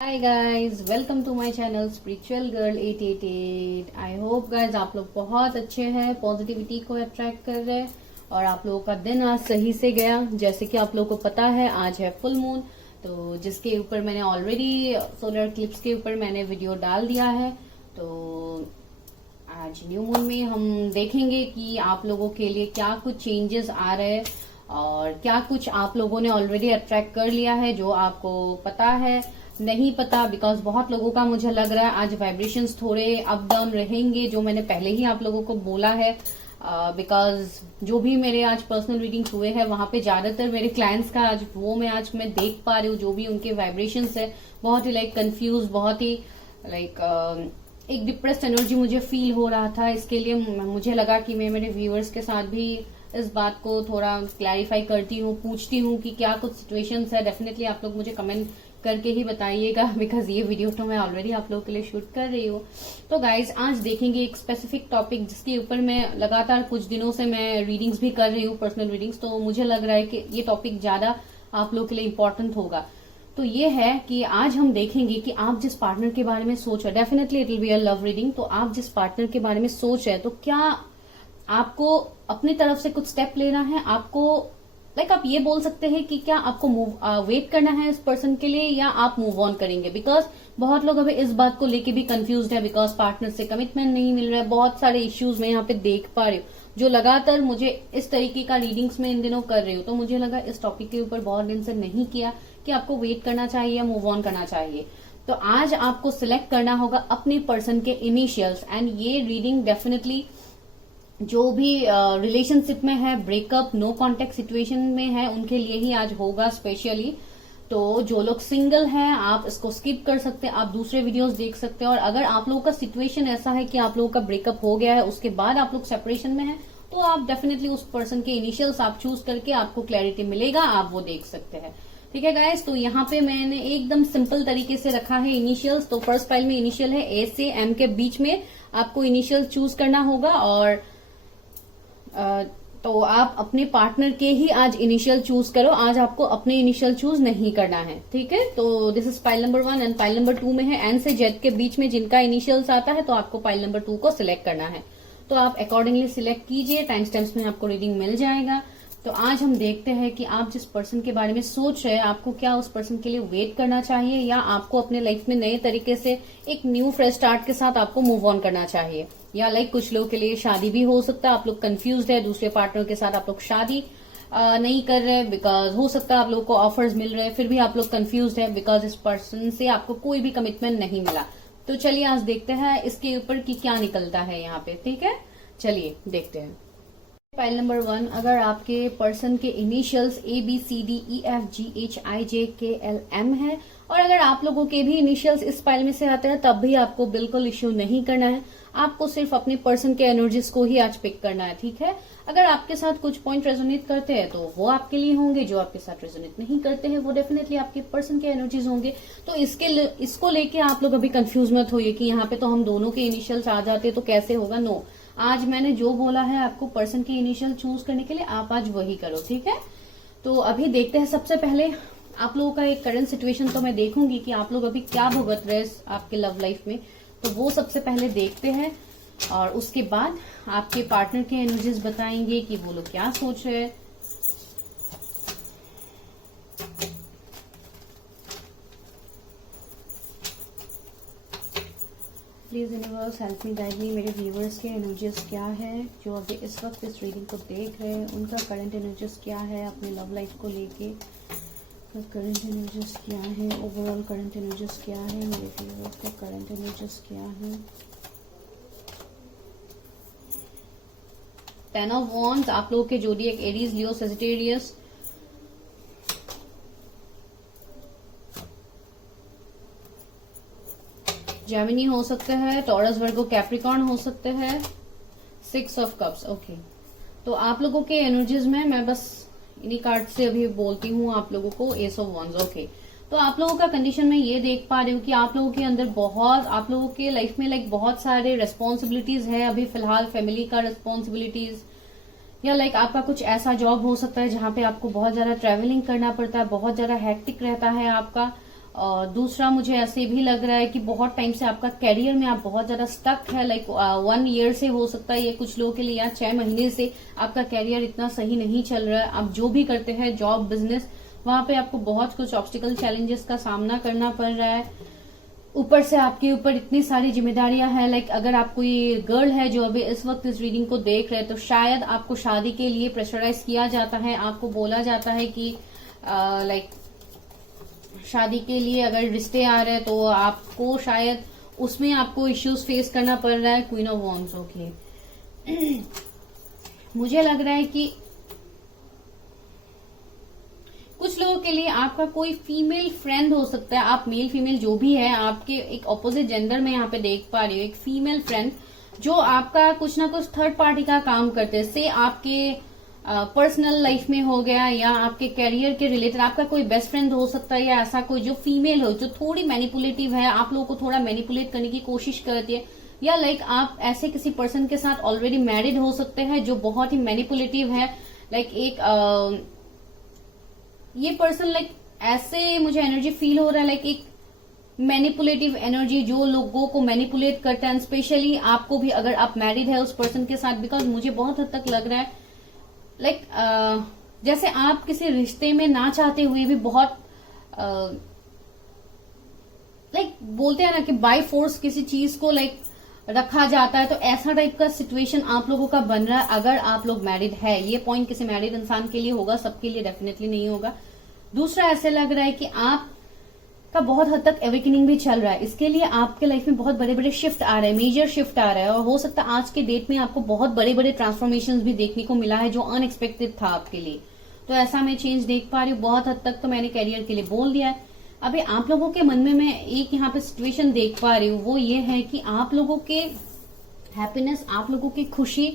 Hi guys, welcome to my channel spiritual girl 888। I hope guys आप लोग बहुत अच्छे हैं, पॉजिटिविटी को अट्रैक्ट कर रहे हैं और आप लोगों का दिन आज सही से गया। जैसे कि आप लोगों को पता है आज है फुल मून, तो जिसके ऊपर मैंने ऑलरेडी सोलर क्लिप्स के ऊपर मैंने वीडियो डाल दिया है। तो आज न्यू मून में हम देखेंगे कि आप लोगों के लिए क्या कुछ चेंजेस आ रहे हैं और क्या कुछ आप लोगों ने ऑलरेडी अट्रैक्ट कर लिया है जो आपको पता है नहीं पता। बिकॉज बहुत लोगों का मुझे लग रहा है आज वाइब्रेशंस थोड़े अप डाउन रहेंगे, जो मैंने पहले ही आप लोगों को बोला है। बिकॉज जो भी मेरे आज पर्सनल रीडिंग्स हुए हैं वहां पे ज्यादातर मेरे क्लाइंट्स का आज मैं देख पा रही हूँ, जो भी उनके वाइब्रेशंस है बहुत ही कंफ्यूज, बहुत ही एक डिप्रेस्ड एनर्जी मुझे फील हो रहा था। इसके लिए मुझे लगा कि मैं मेरे व्यूअर्स के साथ भी इस बात को थोड़ा क्लैरिफाई करती हूँ, पूछती हूँ कि क्या कुछ सिचुएशंस है। डेफिनेटली आप लोग मुझे कमेंट करके ही बताइएगा, बिकॉज ये वीडियो तो मैं ऑलरेडी आप लोगों के लिए शूट कर रही हूँ। तो गाइज आज देखेंगे एक स्पेसिफिक टॉपिक जिसके ऊपर मैं लगातार कुछ दिनों से मैं रीडिंग्स भी कर रही हूँ, पर्सनल रीडिंग्स। तो मुझे लग रहा है कि ये टॉपिक ज्यादा आप लोगों के लिए इम्पोर्टेंट होगा। तो ये है कि आज हम देखेंगे कि आप जिस पार्टनर के बारे में सोच रहे, definitely it will be a love reading. तो आप जिस पार्टनर के बारे में सोच रहे हैं तो क्या आपको अपनी तरफ से कुछ स्टेप लेना है, आपको आप ये बोल सकते हैं कि क्या आपको वेट करना है इस पर्सन के लिए या आप मूव ऑन करेंगे। बिकॉज बहुत लोग अभी इस बात को लेके भी कंफ्यूज है, बिकॉज पार्टनर से कमिटमेंट नहीं मिल रहा है। बहुत सारे इश्यूज मैं यहाँ पे देख पा रही हूँ, जो लगातार मुझे इस तरीके का रीडिंग्स में इन दिनों कर रही हूँ। तो मुझे लगा इस टॉपिक के ऊपर बहुत दिन से नहीं किया कि आपको वेट करना चाहिए या मूव ऑन करना चाहिए। तो आज आपको सिलेक्ट करना होगा अपने पर्सन के इनिशियल्स। एंड ये रीडिंग डेफिनेटली जो भी रिलेशनशिप में है, ब्रेकअप, नो कॉन्टेक्ट सिचुएशन में है, उनके लिए ही आज होगा स्पेशली। तो जो लोग सिंगल हैं आप इसको स्किप कर सकते हैं, आप दूसरे वीडियोस देख सकते हैं। और अगर आप लोगों का सिचुएशन ऐसा है कि आप लोगों का ब्रेकअप हो गया है, उसके बाद आप लोग सेपरेशन में हैं, तो आप डेफिनेटली उस पर्सन के इनिशियल्स आप चूज करके आपको क्लैरिटी मिलेगा, आप वो देख सकते हैं। ठीक है गाइस, तो यहाँ पे मैंने एकदम सिंपल तरीके से रखा है इनिशियल्स। तो फर्स्ट फाइल में इनिशियल है, ए से एम के बीच में आपको इनिशियल चूज करना होगा। और तो आप अपने पार्टनर के ही आज इनिशियल चूज करो, आज आपको अपने इनिशियल चूज नहीं करना है। ठीक है, तो this is pile number 1 and pile number 2 में है एन से जेड के बीच में जिनका इनिशियल्स आता है, तो आपको पाइल नंबर 2 को सिलेक्ट करना है। तो आप अकॉर्डिंगली सिलेक्ट कीजिए, टाइम स्टैम्प्स में आपको रीडिंग मिल जाएगा। तो आज हम देखते हैं कि आप जिस पर्सन के बारे में सोच रहे हैं, आपको क्या उस पर्सन के लिए वेट करना चाहिए या आपको अपने लाइफ में नए तरीके से एक न्यू फ्रेश स्टार्ट के साथ आपको मूव ऑन करना चाहिए। या कुछ लोगों के लिए शादी भी हो सकता है, आप लोग कंफ्यूज है, दूसरे पार्टनर के साथ आप लोग शादी नहीं कर रहे बिकॉज हो सकता है आप लोगों को ऑफर्स मिल रहे हैं, फिर भी आप लोग कंफ्यूज है बिकॉज इस पर्सन से आपको कोई भी कमिटमेंट नहीं मिला। तो चलिए आज देखते हैं इसके ऊपर कि क्या निकलता है यहाँ पे। ठीक है, चलिए देखते हैं। फाइल नंबर 1, अगर आपके पर्सन के इनिशियल्स ABCDEFGHIJKLM है और अगर आप लोगों के भी इनिशियल्स इस फाइल में से आते हैं, तब भी आपको बिल्कुल इश्यू नहीं करना है। आपको सिर्फ अपने पर्सन के एनर्जीज को ही आज पिक करना है। ठीक है, अगर आपके साथ कुछ पॉइंट रेजोनेट करते हैं तो वो आपके लिए होंगे, जो आपके साथ रेजोनेट नहीं करते हैं वो डेफिनेटली आपके पर्सन के एनर्जीज होंगे। तो इसको लेके आप लोग अभी कंफ्यूज मत होइए कि यहाँ पे तो हम दोनों के इनिशियल्स आ जाते तो कैसे होगा। नो, आज मैंने जो बोला है आपको पर्सन के इनिशियल चूज करने के लिए, आप आज वही करो। ठीक है, तो अभी देखते हैं। सबसे पहले आप लोगों का एक करंट सिचुएशन तो मैं देखूंगी कि आप लोग अभी क्या भुगत रहे हैं आपके लव लाइफ में, तो वो सबसे पहले देखते हैं। और उसके बाद आपके पार्टनर के एनर्जीज बताएंगे कि वो लोग क्या सोच रहे हैं। Please universe help me, guide मी। मेरे व्यूवर्स के एनर्जीज क्या है जो अभी इस वक्त इस रीडिंग को देख रहे हैं, उनका करंट एनर्जीज क्या है अपने लव लाइफ को लेके, करंट एनर्जीज क्या है, ओवरऑल करंट एनर्जीज क्या है, मेरे व्यूवर्स का करंट एनर्जीज क्या है। 10 ऑफ वॉन्ड्स, आप लोगों के जोडिएक एरीज, लियो, सेजिटेरियस। जेमिनी हो सकते हैं, टॉरस, वर्गो, कैप्रिकॉर्न हो सकते हैं। 6 ऑफ कप्स, ओके। तो आप लोगों के एनर्जीज में मैं बस इन्हीं कार्ड से अभी बोलती हूँ आप लोगों को। S of wands, okay. तो आप लोगों का कंडीशन में ये देख पा रही हूँ कि आप लोगों के अंदर आप लोगों के लाइफ में बहुत सारे रेस्पॉन्सिबिलिटीज है अभी फिलहाल, फैमिली का रेस्पॉन्सिबिलिटीज, या आपका कुछ ऐसा जॉब हो सकता है जहां पे आपको बहुत ज्यादा ट्रेवलिंग करना पड़ता है, बहुत ज्यादा हैक्टिक रहता है आपका। और दूसरा मुझे ऐसे भी लग रहा है कि बहुत टाइम से आपका कैरियर में आप बहुत ज्यादा स्टक है, लाइक 1 ईयर से हो सकता है ये कुछ लोगों के लिए, या 6 महीने से आपका कैरियर इतना सही नहीं चल रहा है। आप जो भी करते हैं जॉब बिजनेस, वहां पे आपको बहुत कुछ ऑब्स्टिकल चैलेंजेस का सामना करना पड़ रहा है। ऊपर से आपके ऊपर इतनी सारी जिम्मेदारियां हैं। लाइक अगर आप कोई गर्ल है जो अभी इस वक्त इस रीडिंग को देख रहे हैं, तो शायद आपको शादी के लिए प्रेशराइज किया जाता है, आपको बोला जाता है कि लाइक शादी के लिए अगर रिश्ते आ रहे हैं तो आपको शायद उसमें आपको इश्यूज फेस करना पड़ रहा है। Queen of wands, okay. मुझे लग रहा है कि कुछ लोगों के लिए आपका कोई फीमेल फ्रेंड हो सकता है, आप मेल फीमेल जो भी है, आपके एक ऑपोजिट जेंडर में यहाँ पे देख पा रही हूँ एक फीमेल फ्रेंड जो आपका कुछ ना कुछ थर्ड पार्टी का काम करते हैं, से आपके पर्सनल लाइफ में हो गया या आपके कैरियर के रिलेटेड आपका कोई बेस्ट फ्रेंड हो सकता है, या ऐसा कोई जो फीमेल हो जो थोड़ी मैनिपुलेटिव है, आप लोगों को थोड़ा मैनिपुलेट करने की कोशिश करती है, या लाइक आप ऐसे किसी पर्सन के साथ ऑलरेडी मैरिड हो सकते हैं जो बहुत ही मैनिपुलेटिव है। लाइक एक ये पर्सन लाइक ऐसे मुझे एनर्जी फील हो रहा है, लाइक एक मैनिपुलेटिव एनर्जी जो लोगों को मैनिपुलेट करता है, स्पेशली आपको भी अगर आप मैरिड है उस पर्सन के साथ। बिकॉज मुझे बहुत हद तक लग रहा है लाइक जैसे आप किसी रिश्ते में ना चाहते हुए भी बहुत लाइक बोलते हैं ना कि बाय फोर्स किसी चीज को लाइक रखा जाता है, तो ऐसा टाइप का सिचुएशन आप लोगों का बन रहा है अगर आप लोग मैरिड है। ये पॉइंट किसी मैरिड इंसान के लिए होगा, सबके लिए डेफिनेटली नहीं होगा। दूसरा ऐसे लग रहा है कि आप का बहुत हद तक एवेकनिंग भी चल रहा है, इसके लिए आपके लाइफ में बहुत बड़े बड़े शिफ्ट आ रहे हैं, मेजर शिफ्ट आ रहा है, और हो सकता है आज के डेट में आपको बहुत बड़े बड़े ट्रांसफॉर्मेशन भी देखने को मिला है जो अनएक्सपेक्टेड था आपके लिए। तो ऐसा मैं चेंज देख पा रही हूँ। बहुत हद तक तो मैंने कैरियर के लिए बोल दिया है। अभी आप लोगों के मन में मैं एक यहाँ पे सिचुएशन देख पा रही हूँ, वो ये है कि आप लोगों के हैप्पीनेस, आप लोगों की खुशी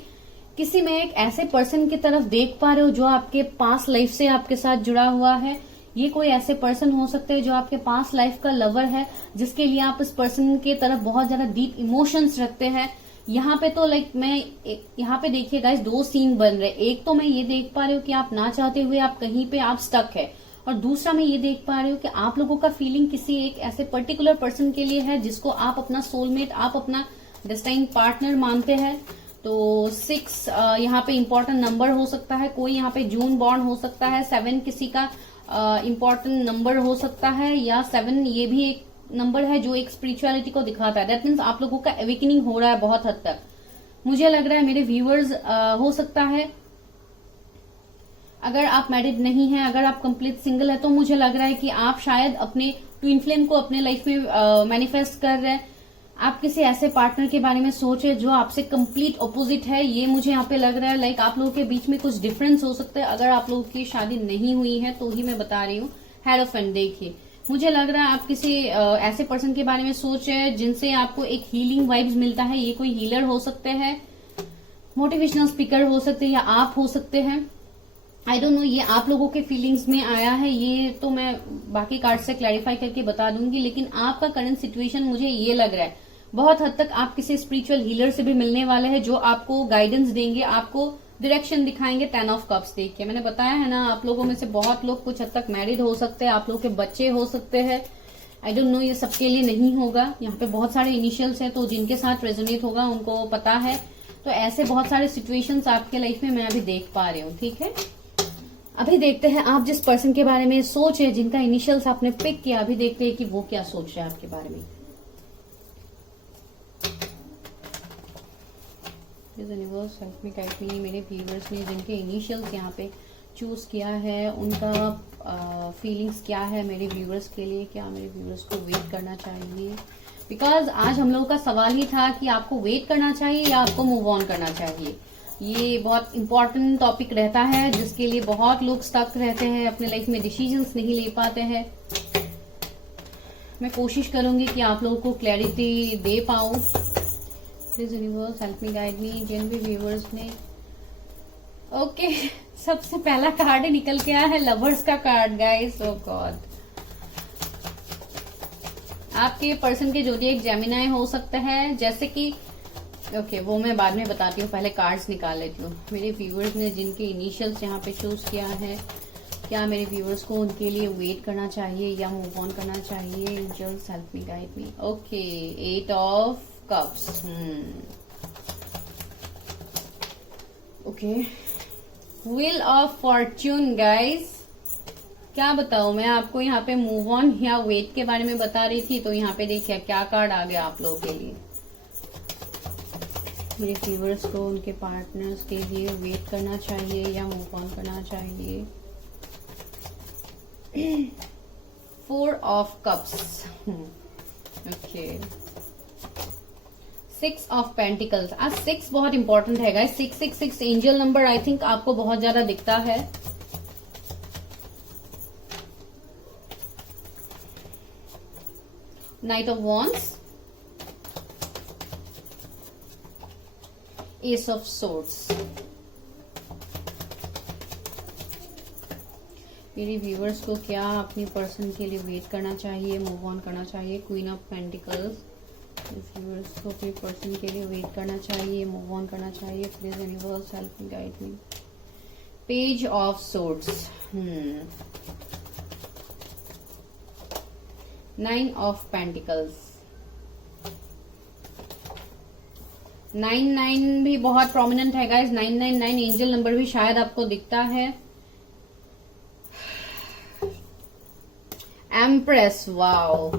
किसी में एक ऐसे पर्सन की तरफ देख पा रहे हो जो आपके पास लाइफ से आपके साथ जुड़ा हुआ है। ये कोई ऐसे पर्सन हो सकते हैं जो आपके पास लाइफ का लवर है, जिसके लिए आप इस पर्सन के तरफ बहुत ज्यादा डीप इमोशंस रखते हैं। यहाँ पे तो लाइक मैं यहाँ पे देखिए गाइस, 2 सीन बन रहे। एक तो मैं ये देख पा रही हूँ कि आप ना चाहते हुए आप कहीं पे आप स्टक है, और दूसरा मैं ये देख पा रही हूँ कि आप लोगों का फीलिंग किसी एक ऐसे पर्टिकुलर पर्सन के लिए है जिसको आप अपना सोलमेट, आप अपना डेस्टाइन पार्टनर मानते हैं। तो 6 यहाँ पे इम्पोर्टेंट नंबर हो सकता है, कोई यहाँ पे जून बॉर्न हो सकता है, 7 किसी का इम्पोर्टेंट नंबर हो सकता है, या 7 ये भी एक नंबर है जो एक स्पिरिचुअलिटी को दिखाता है। दैट मीन्स आप लोगों का एवेकनिंग हो रहा है बहुत हद तक। मुझे लग रहा है मेरे व्यूअर्स हो सकता है अगर आप मैरिड नहीं है, अगर आप कंप्लीट सिंगल है, तो मुझे लग रहा है कि आप शायद अपने ट्विन फ्लेम को अपने लाइफ में मैनिफेस्ट कर रहे हैं। आप किसी ऐसे पार्टनर के बारे में सोच रहे जो आपसे कंप्लीट ऑपोजिट है, ये मुझे यहाँ पे लग रहा है। लाइक आप लोगों के बीच में कुछ डिफरेंस हो सकता है। अगर आप लोगों की शादी नहीं हुई है तो ही मैं बता रही हूँ। हेरोफेंट देखिए, मुझे लग रहा है आप किसी ऐसे पर्सन के बारे में सोच रहे हैं जिनसे आपको एक हीलिंग वाइब्स मिलता है। ये कोई हीलर हो सकते हैं, मोटिवेशनल स्पीकर हो सकते हैं, या आप हो सकते हैं। आई डोंट नो, ये आप लोगों के फीलिंग्स में आया है, ये तो मैं बाकी कार्ड से क्लैरिफाई करके बता दूंगी। लेकिन आपका करंट सिचुएशन मुझे ये लग रहा है बहुत हद तक आप किसी स्पिरिचुअल हीलर से भी मिलने वाले हैं जो आपको गाइडेंस देंगे, आपको डायरेक्शन दिखाएंगे। 10 ऑफ कप्स देखिए, मैंने बताया है ना, आप लोगों में से बहुत लोग कुछ हद तक मैरिड हो सकते हैं, आप लोग के बच्चे हो सकते हैं। आई डोंट नो, ये सबके लिए नहीं होगा। यहाँ पे बहुत सारे इनिशियल्स हैं, तो जिनके साथ रेजोनेट होगा उनको पता है। तो ऐसे बहुत सारे सिचुएशंस आपके लाइफ में मैं अभी देख पा रही हूँ। ठीक है, अभी देखते हैं आप जिस पर्सन के बारे में सोच है, जिनका इनिशियल्स आपने पिक किया, अभी देखते हैं कि वो क्या सोच रहे हैं आपके बारे में। यूनिवर्स हेल्प मी गाइड मी, मेरे व्यूअर्स ने जिनके इनिशियल्स यहाँ पे चूज किया है उनका फीलिंग्स क्या है मेरे व्यूअर्स के लिए। क्या मेरे व्यूअर्स को वेट करना चाहिए? बिकॉज आज हम लोगों का सवाल ही था कि आपको वेट करना चाहिए या आपको मूव ऑन करना चाहिए। ये बहुत इंपॉर्टेंट टॉपिक रहता है जिसके लिए बहुत लोग स्टक रहते हैं, अपने लाइफ में डिसीजंस नहीं ले पाते हैं। मैं कोशिश करूंगी कि आप लोगों को क्लैरिटी दे पाऊं। Please universe help me guide me, जिन भी व्यूअर्स ने ओके सबसे पहला कार्ड निकल के आया है लवर्स का कार्ड गाइस। ओ गॉड, आपके पर्सन के जोडिएक जेमिनाई हो सकता है, जैसे कि ओके वो मैं बाद में बताती हूँ, पहले कार्ड्स निकाल लेती हूँ। मेरे व्यूअर्स ने जिनके इनिशियल्स यहाँ पे चूज किया है क्या मेरे व्यूअर्स को उनके लिए वेट करना चाहिए या मूव ऑन करना चाहिए? Angels help me, guide me. Okay, 8 of cups. Okay, wheel of fortune guys. क्या बताऊं मैं आपको, यहाँ पे मूव ऑन या वेट के बारे में बता रही थी, तो यहाँ पे देखिए क्या कार्ड आ गया आप लोगों के लिए। मेरे व्यूअर्स को उनके पार्टनर्स के लिए वेट करना चाहिए या मूव ऑन करना चाहिए? 4 of cups. Okay, 6 of pentacles. आज 6 बहुत इंपॉर्टेंट है guys. 666 angel number I think आपको बहुत ज्यादा दिखता है। Night of wands, S of swords. मेरे व्यूअर्स को क्या अपनी पर्सन के लिए वेट करना चाहिए, मूव ऑन करना चाहिए? Queen of pentacles. व्यूअर्स को अपने पर्सन के लिए वेट करना चाहिए, मूव ऑन करना चाहिए? Please universe help me, guide me. Page of swords, 9 of pentacles. 99 भी बहुत प्रोमिनेंट है गाइस। 999 एंजल नंबर भी शायद आपको दिखता है। एम्प्रेस, वाओ,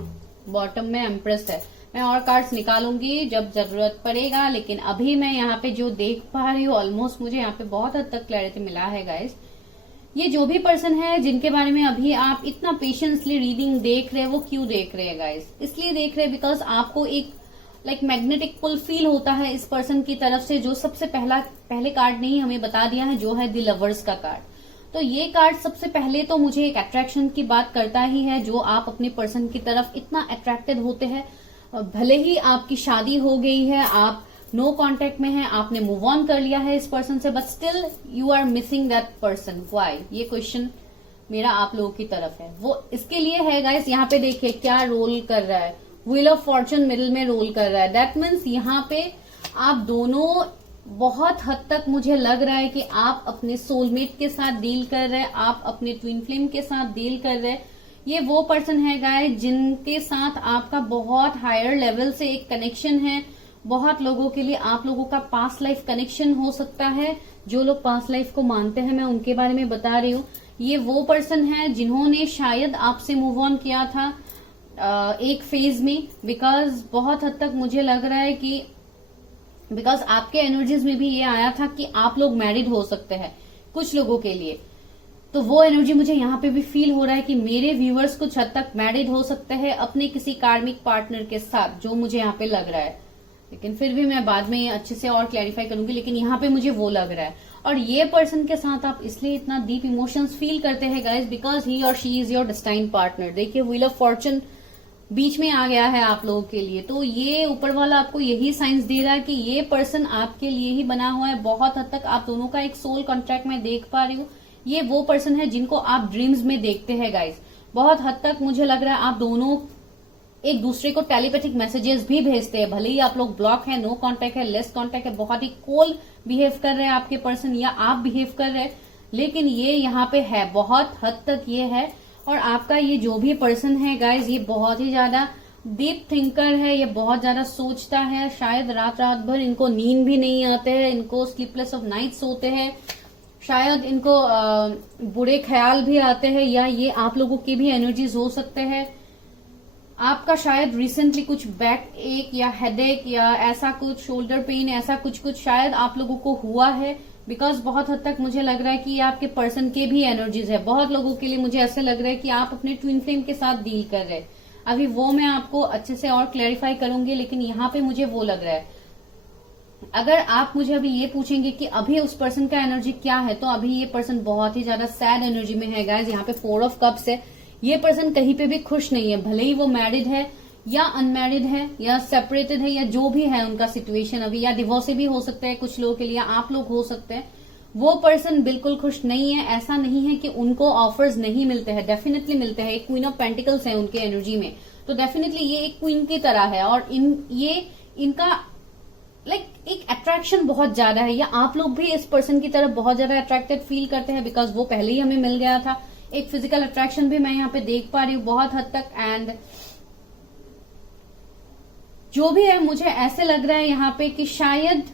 बॉटम में एम्प्रेस है। मैं और कार्ड्स निकालूंगी जब जरूरत पड़ेगा, लेकिन अभी मैं यहाँ पे जो देख पा रही हूँ, ऑलमोस्ट मुझे यहाँ पे बहुत हद तक क्लैरिटी मिला है गाइस। ये जो भी पर्सन है जिनके बारे में अभी आप इतना पेशेंसली रीडिंग देख रहे हैं, वो क्यों देख रहे हैं गाइस? इसलिए देख रहे हैं बिकॉज आपको एक मैग्नेटिक पुल फील होता है इस पर्सन की तरफ से, जो सबसे पहले कार्ड ने ही हमें बता दिया है, जो है द लवर्स का कार्ड। तो ये कार्ड सबसे पहले तो मुझे एक अट्रैक्शन की बात करता ही है, जो आप अपने पर्सन की तरफ इतना अट्रैक्टेड होते हैं। भले ही आपकी शादी हो गई है, आप नो कांटेक्ट में हैं, आपने मूव ऑन कर लिया है इस पर्सन से, but still you are missing that person. Why? ये क्वेश्चन मेरा आप लोगों की तरफ है। वो इसके लिए है गाइस, यहाँ पे देखिए क्या रोल कर रहा है। व्हील ऑफ फॉर्चून मिडिल में रोल कर रहा है। दैट मीन्स यहाँ पे आप दोनों बहुत हद तक मुझे लग रहा है कि आप अपने सोलमेट के साथ डील कर रहे हैं, आप अपने ट्विन फ्लेम के साथ डील कर रहे हैं। ये वो पर्सन है गाइस जिनके साथ आपका बहुत हायर लेवल से एक कनेक्शन है। बहुत लोगों के लिए आप लोगों का पास्ट लाइफ कनेक्शन हो सकता है। जो लोग पास्ट लाइफ को मानते हैं, मैं उनके बारे में बता रही हूँ। ये वो पर्सन है जिन्होंने शायद आपसे मूव ऑन किया था एक फेज में, बिकॉज बहुत हद तक मुझे लग रहा है कि बिकॉज आपके एनर्जीज में भी ये आया था कि आप लोग मैरिड हो सकते हैं कुछ लोगों के लिए। तो वो एनर्जी मुझे यहाँ पे भी फील हो रहा है कि मेरे व्यूअर्स कुछ हद तक मैरिड हो सकते हैं अपने किसी कार्मिक पार्टनर के साथ, जो मुझे यहाँ पे लग रहा है। लेकिन फिर भी मैं बाद में अच्छे से और क्लैरिफाई करूंगी, लेकिन यहाँ पे मुझे वो लग रहा है। और ये पर्सन के साथ आप इसलिए इतना डीप इमोशंस फील करते हैं गाइस, बिकॉज ही और she is your destined partner. देखिए व्हील ऑफ फॉर्चून बीच में आ गया है आप लोगों के लिए, तो ये ऊपर वाला आपको यही साइंस दे रहा है कि ये पर्सन आपके लिए ही बना हुआ है। बहुत हद तक आप दोनों का एक सोल कॉन्ट्रैक्ट मैं देख पा रही हूँ। ये वो पर्सन है जिनको आप ड्रीम्स में देखते हैं गाइस। बहुत हद तक मुझे लग रहा है आप दोनों एक दूसरे को टेलीपैथिक मैसेजेस भी भेजते हैं। भले ही आप लोग ब्लॉक है, नो कांटेक्ट है, लेस कांटेक्ट है, बहुत ही कोल्ड बिहेव कर रहे हैं आपके पर्सन या आप बिहेव कर रहे हैं, लेकिन ये यहाँ पे है, बहुत हद तक ये है। और आपका ये जो भी पर्सन है गाइज, ये बहुत ही ज्यादा डीप थिंकर है, ये बहुत ज्यादा सोचता है। शायद रात रात भर इनको नींद भी नहीं आते हैं, इनको स्लीपलेस ऑफ नाइट्स होते हैं, शायद इनको बुरे ख्याल भी आते हैं, या ये आप लोगों की भी एनर्जीज हो सकते हैं। आपका शायद रिसेंटली कुछ बैक एक या हेडेक या ऐसा कुछ शोल्डर पेन ऐसा कुछ शायद आप लोगों को हुआ है, बिकॉज बहुत हद तक मुझे लग रहा है कि ये आपके पर्सन के भी एनर्जीज है। बहुत लोगों के लिए मुझे ऐसे लग रहा है कि आप अपने ट्विन फ्लेम के साथ डील कर रहे हैं। अभी वो मैं आपको अच्छे से और क्लैरिफाई करूंगी, लेकिन यहाँ पे मुझे वो लग रहा है। अगर आप मुझे अभी ये पूछेंगे कि अभी उस पर्सन का एनर्जी क्या है, तो अभी ये पर्सन बहुत ही ज्यादा सैड एनर्जी में है गाइज। यहाँ पे 4 ऑफ कप्स है। ये पर्सन कहीं पे भी खुश नहीं है, भले ही वो मैरिड है या अनमैरिड है या सेपरेटेड है या जो भी है उनका सिचुएशन अभी, या डिवोर्स भी हो सकता है कुछ लोगों के लिए, आप लोग हो सकते हैं। वो पर्सन बिल्कुल खुश नहीं है। ऐसा नहीं है कि उनको ऑफर्स नहीं मिलते हैं, डेफिनेटली मिलते हैं। एक क्वीन ऑफ पेंटिकल्स है उनके एनर्जी में, तो डेफिनेटली ये एक क्वीन की तरह है। और इनका एक अट्रैक्शन बहुत ज्यादा है, या आप लोग भी इस पर्सन की तरफ बहुत ज्यादा अट्रैक्टेड फील करते हैं, बिकॉज वो पहले ही हमें मिल गया था। एक फिजिकल अट्रैक्शन भी मैं यहाँ पे देख पा रही हूँ बहुत हद तक। एंड जो भी है मुझे ऐसे लग रहा है यहाँ पे कि शायद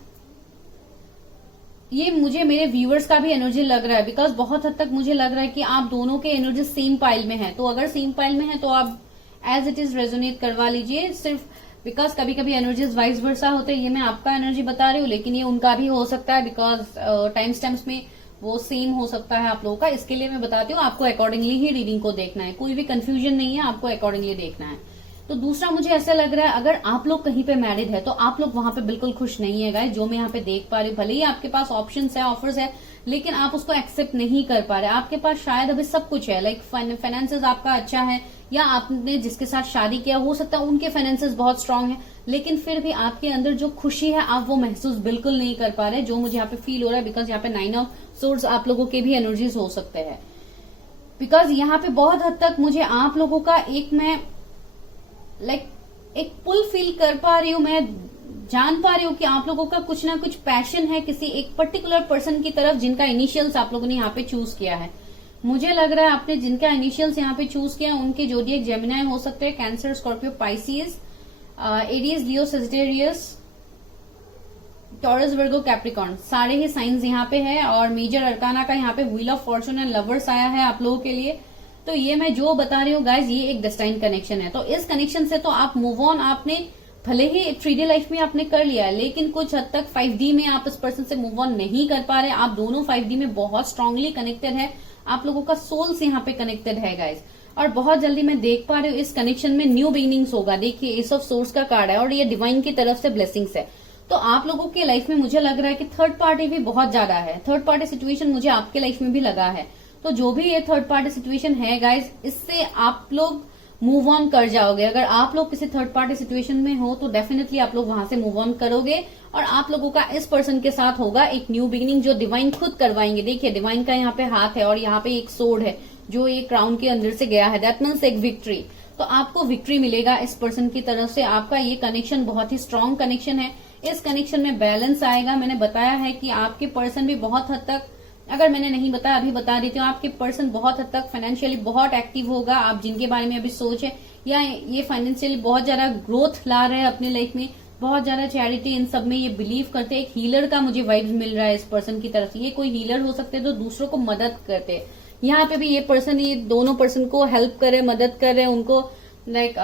ये मुझे मेरे व्यूअर्स का भी एनर्जी लग रहा है, बिकॉज बहुत हद तक मुझे लग रहा है कि आप दोनों के एनर्जी सेम पाइल में है। तो अगर सेम पाइल में है तो आप एज इट इज रेजोनेट करवा लीजिए, सिर्फ बिकॉज कभी कभी एनर्जीज वाइस वर्सा होते हैं। ये मैं आपका एनर्जी बता रही हूँ, लेकिन ये उनका भी हो सकता है, बिकॉज टाइम स्टैम्प्स में वो सेम हो सकता है आप लोगों का। इसके लिए मैं बताती हूँ, आपको अकॉर्डिंगली ही रीडिंग को देखना है, कोई भी कंफ्यूजन नहीं है, आपको अकॉर्डिंगली देखना है। तो दूसरा मुझे ऐसा लग रहा है, अगर आप लोग कहीं पे मैरिड है तो आप लोग वहां पे बिल्कुल खुश नहीं है गाइस, जो मैं यहाँ पे देख पा रही हूँ। भले ही आपके पास ऑप्शंस है, ऑफर्स है, लेकिन आप उसको एक्सेप्ट नहीं कर पा रहे। आपके पास शायद अभी सब कुछ है, लाइक फाइनेंसेस आपका अच्छा है, या आपने जिसके साथ शादी किया हो सकता है उनके फाइनेंसेस बहुत स्ट्रांग है, लेकिन फिर भी आपके अंदर जो खुशी है आप वो महसूस बिल्कुल नहीं कर पा रहे, जो मुझे यहाँ पे फील हो रहा है। बिकॉज यहाँ पे 9 ऑफ सोर्ड्स आप लोगों के भी एनर्जीज हो सकते हैं, बिकॉज यहाँ पे बहुत हद तक मुझे आप लोगों का एक पुल फील कर पा रही हूँ। मैं जान पा रही हूँ कि आप लोगों का कुछ ना कुछ पैशन है किसी एक पर्टिकुलर पर्सन की तरफ, जिनका इनिशियल्स आप लोगों ने यहाँ पे चूज किया है। मुझे लग रहा है आपने जिनका इनिशियल्स यहाँ पे चूज किया उनके जोडिएक जेमिनाई हो सकते हैं, कैंसर, स्कॉर्पियो, पाइसिस, एरीज, लियो, सेजिटेरियस, टॉरस, वर्गो, कैप्रिकॉर्न, सारे ही साइंस यहाँ पे है। और मेजर अरकाना का यहाँ पे wheel of Fortune and lovers आया है आप लोगों के लिए। तो ये मैं जो बता रही हूँ गाइज, ये एक डेस्टाइन कनेक्शन है। तो इस कनेक्शन से तो आप मूव ऑन, आपने भले ही 3D लाइफ में आपने कर लिया है, लेकिन कुछ हद तक 5D में आप इस पर्सन से मूव ऑन नहीं कर पा रहे। आप दोनों 5D में बहुत स्ट्रांगली कनेक्टेड है, आप लोगों का सोल्स यहाँ पे कनेक्टेड है गाइज। और बहुत जल्दी मैं देख पा रही हूँ इस कनेक्शन में न्यू बिगिनिंग्स होगा। देखिए एस ऑफ सोर्स का कार्ड है और ये डिवाइन की तरफ से ब्लेसिंग्स है। तो आप लोगों के लाइफ में मुझे लग रहा है कि थर्ड पार्टी भी बहुत ज्यादा है। थर्ड पार्टी सिचुएशन मुझे आपके लाइफ में भी लगा है। तो जो भी ये थर्ड पार्टी सिचुएशन है गाइज, इससे आप लोग मूव ऑन कर जाओगे। अगर आप लोग किसी थर्ड पार्टी सिचुएशन में हो तो डेफिनेटली आप लोग वहां से मूव ऑन करोगे, और आप लोगों का इस पर्सन के साथ होगा एक न्यू बिगिनिंग, जो डिवाइन खुद करवाएंगे। देखिए डिवाइन का यहाँ पे हाथ है और यहाँ पे एक सोर्ड है जो एक क्राउन के अंदर से गया है, दैट मीन्स एक विक्ट्री। तो आपको विक्ट्री मिलेगा इस पर्सन की तरफ से। आपका ये कनेक्शन बहुत ही स्ट्रांग कनेक्शन है। इस कनेक्शन में बैलेंस आएगा। मैंने बताया है कि आपके पर्सन भी बहुत हद तक, अगर मैंने नहीं बताया अभी बता देती हूँ, आपके पर्सन बहुत हद तक फाइनेंशियली बहुत एक्टिव होगा। आप जिनके बारे में अभी सोच है, या ये फाइनेंशियली बहुत ज्यादा ग्रोथ ला रहे हैं अपने लाइफ में, बहुत ज्यादा चैरिटी इन सब में ये बिलीव करते हैं। एक हीलर का मुझे वाइब्स मिल रहा है इस पर्सन की तरफ से। ये कोई हीलर हो सकते हैं जो दूसरों को मदद करते हैं। यहाँ पे भी ये पर्सन, ये दोनों पर्सन को हेल्प करे, मदद करे, उनको लाइक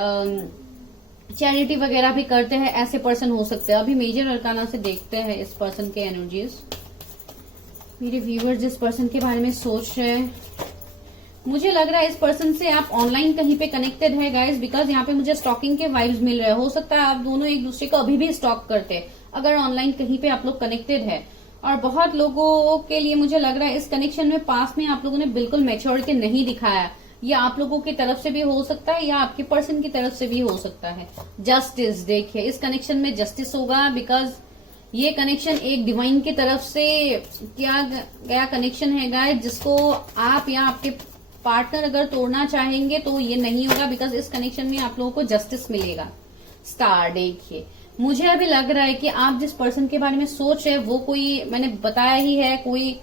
चैरिटी वगैरह भी करते हैं, ऐसे पर्सन हो सकते हैं। अभी मेजर अरकाना से देखते हैं इस पर्सन के एनर्जीज। मेरे व्यूअर जिस पर्सन के बारे में सोच रहे हैं, मुझे लग रहा है इस पर्सन से आप ऑनलाइन कहीं पे कनेक्टेड है गाइस, बिकॉज यहाँ पे मुझे स्टॉकिंग के वाइब्स मिल रहे हैं। हो सकता है आप दोनों एक दूसरे को अभी भी स्टॉक करते हैं, अगर ऑनलाइन कहीं पे आप लोग कनेक्टेड है। और बहुत लोगों के लिए मुझे लग रहा है इस कनेक्शन में पास में आप लोगों ने बिल्कुल मैच्योरिटी नहीं दिखाया। ये आप लोगों की तरफ से भी हो सकता है या आपके पर्सन की तरफ से भी हो सकता है। जस्टिस, देखिए इस कनेक्शन में जस्टिस होगा, बिकॉज ये कनेक्शन एक डिवाइन की तरफ से किया गया कनेक्शन है गाइस, जिसको आप या आपके पार्टनर अगर तोड़ना चाहेंगे तो ये नहीं होगा, बिकॉज इस कनेक्शन में आप लोगों को जस्टिस मिलेगा। स्टार, देखिए मुझे अभी लग रहा है कि आप जिस पर्सन के बारे में सोच रहे हैं वो कोई, मैंने बताया ही है, कोई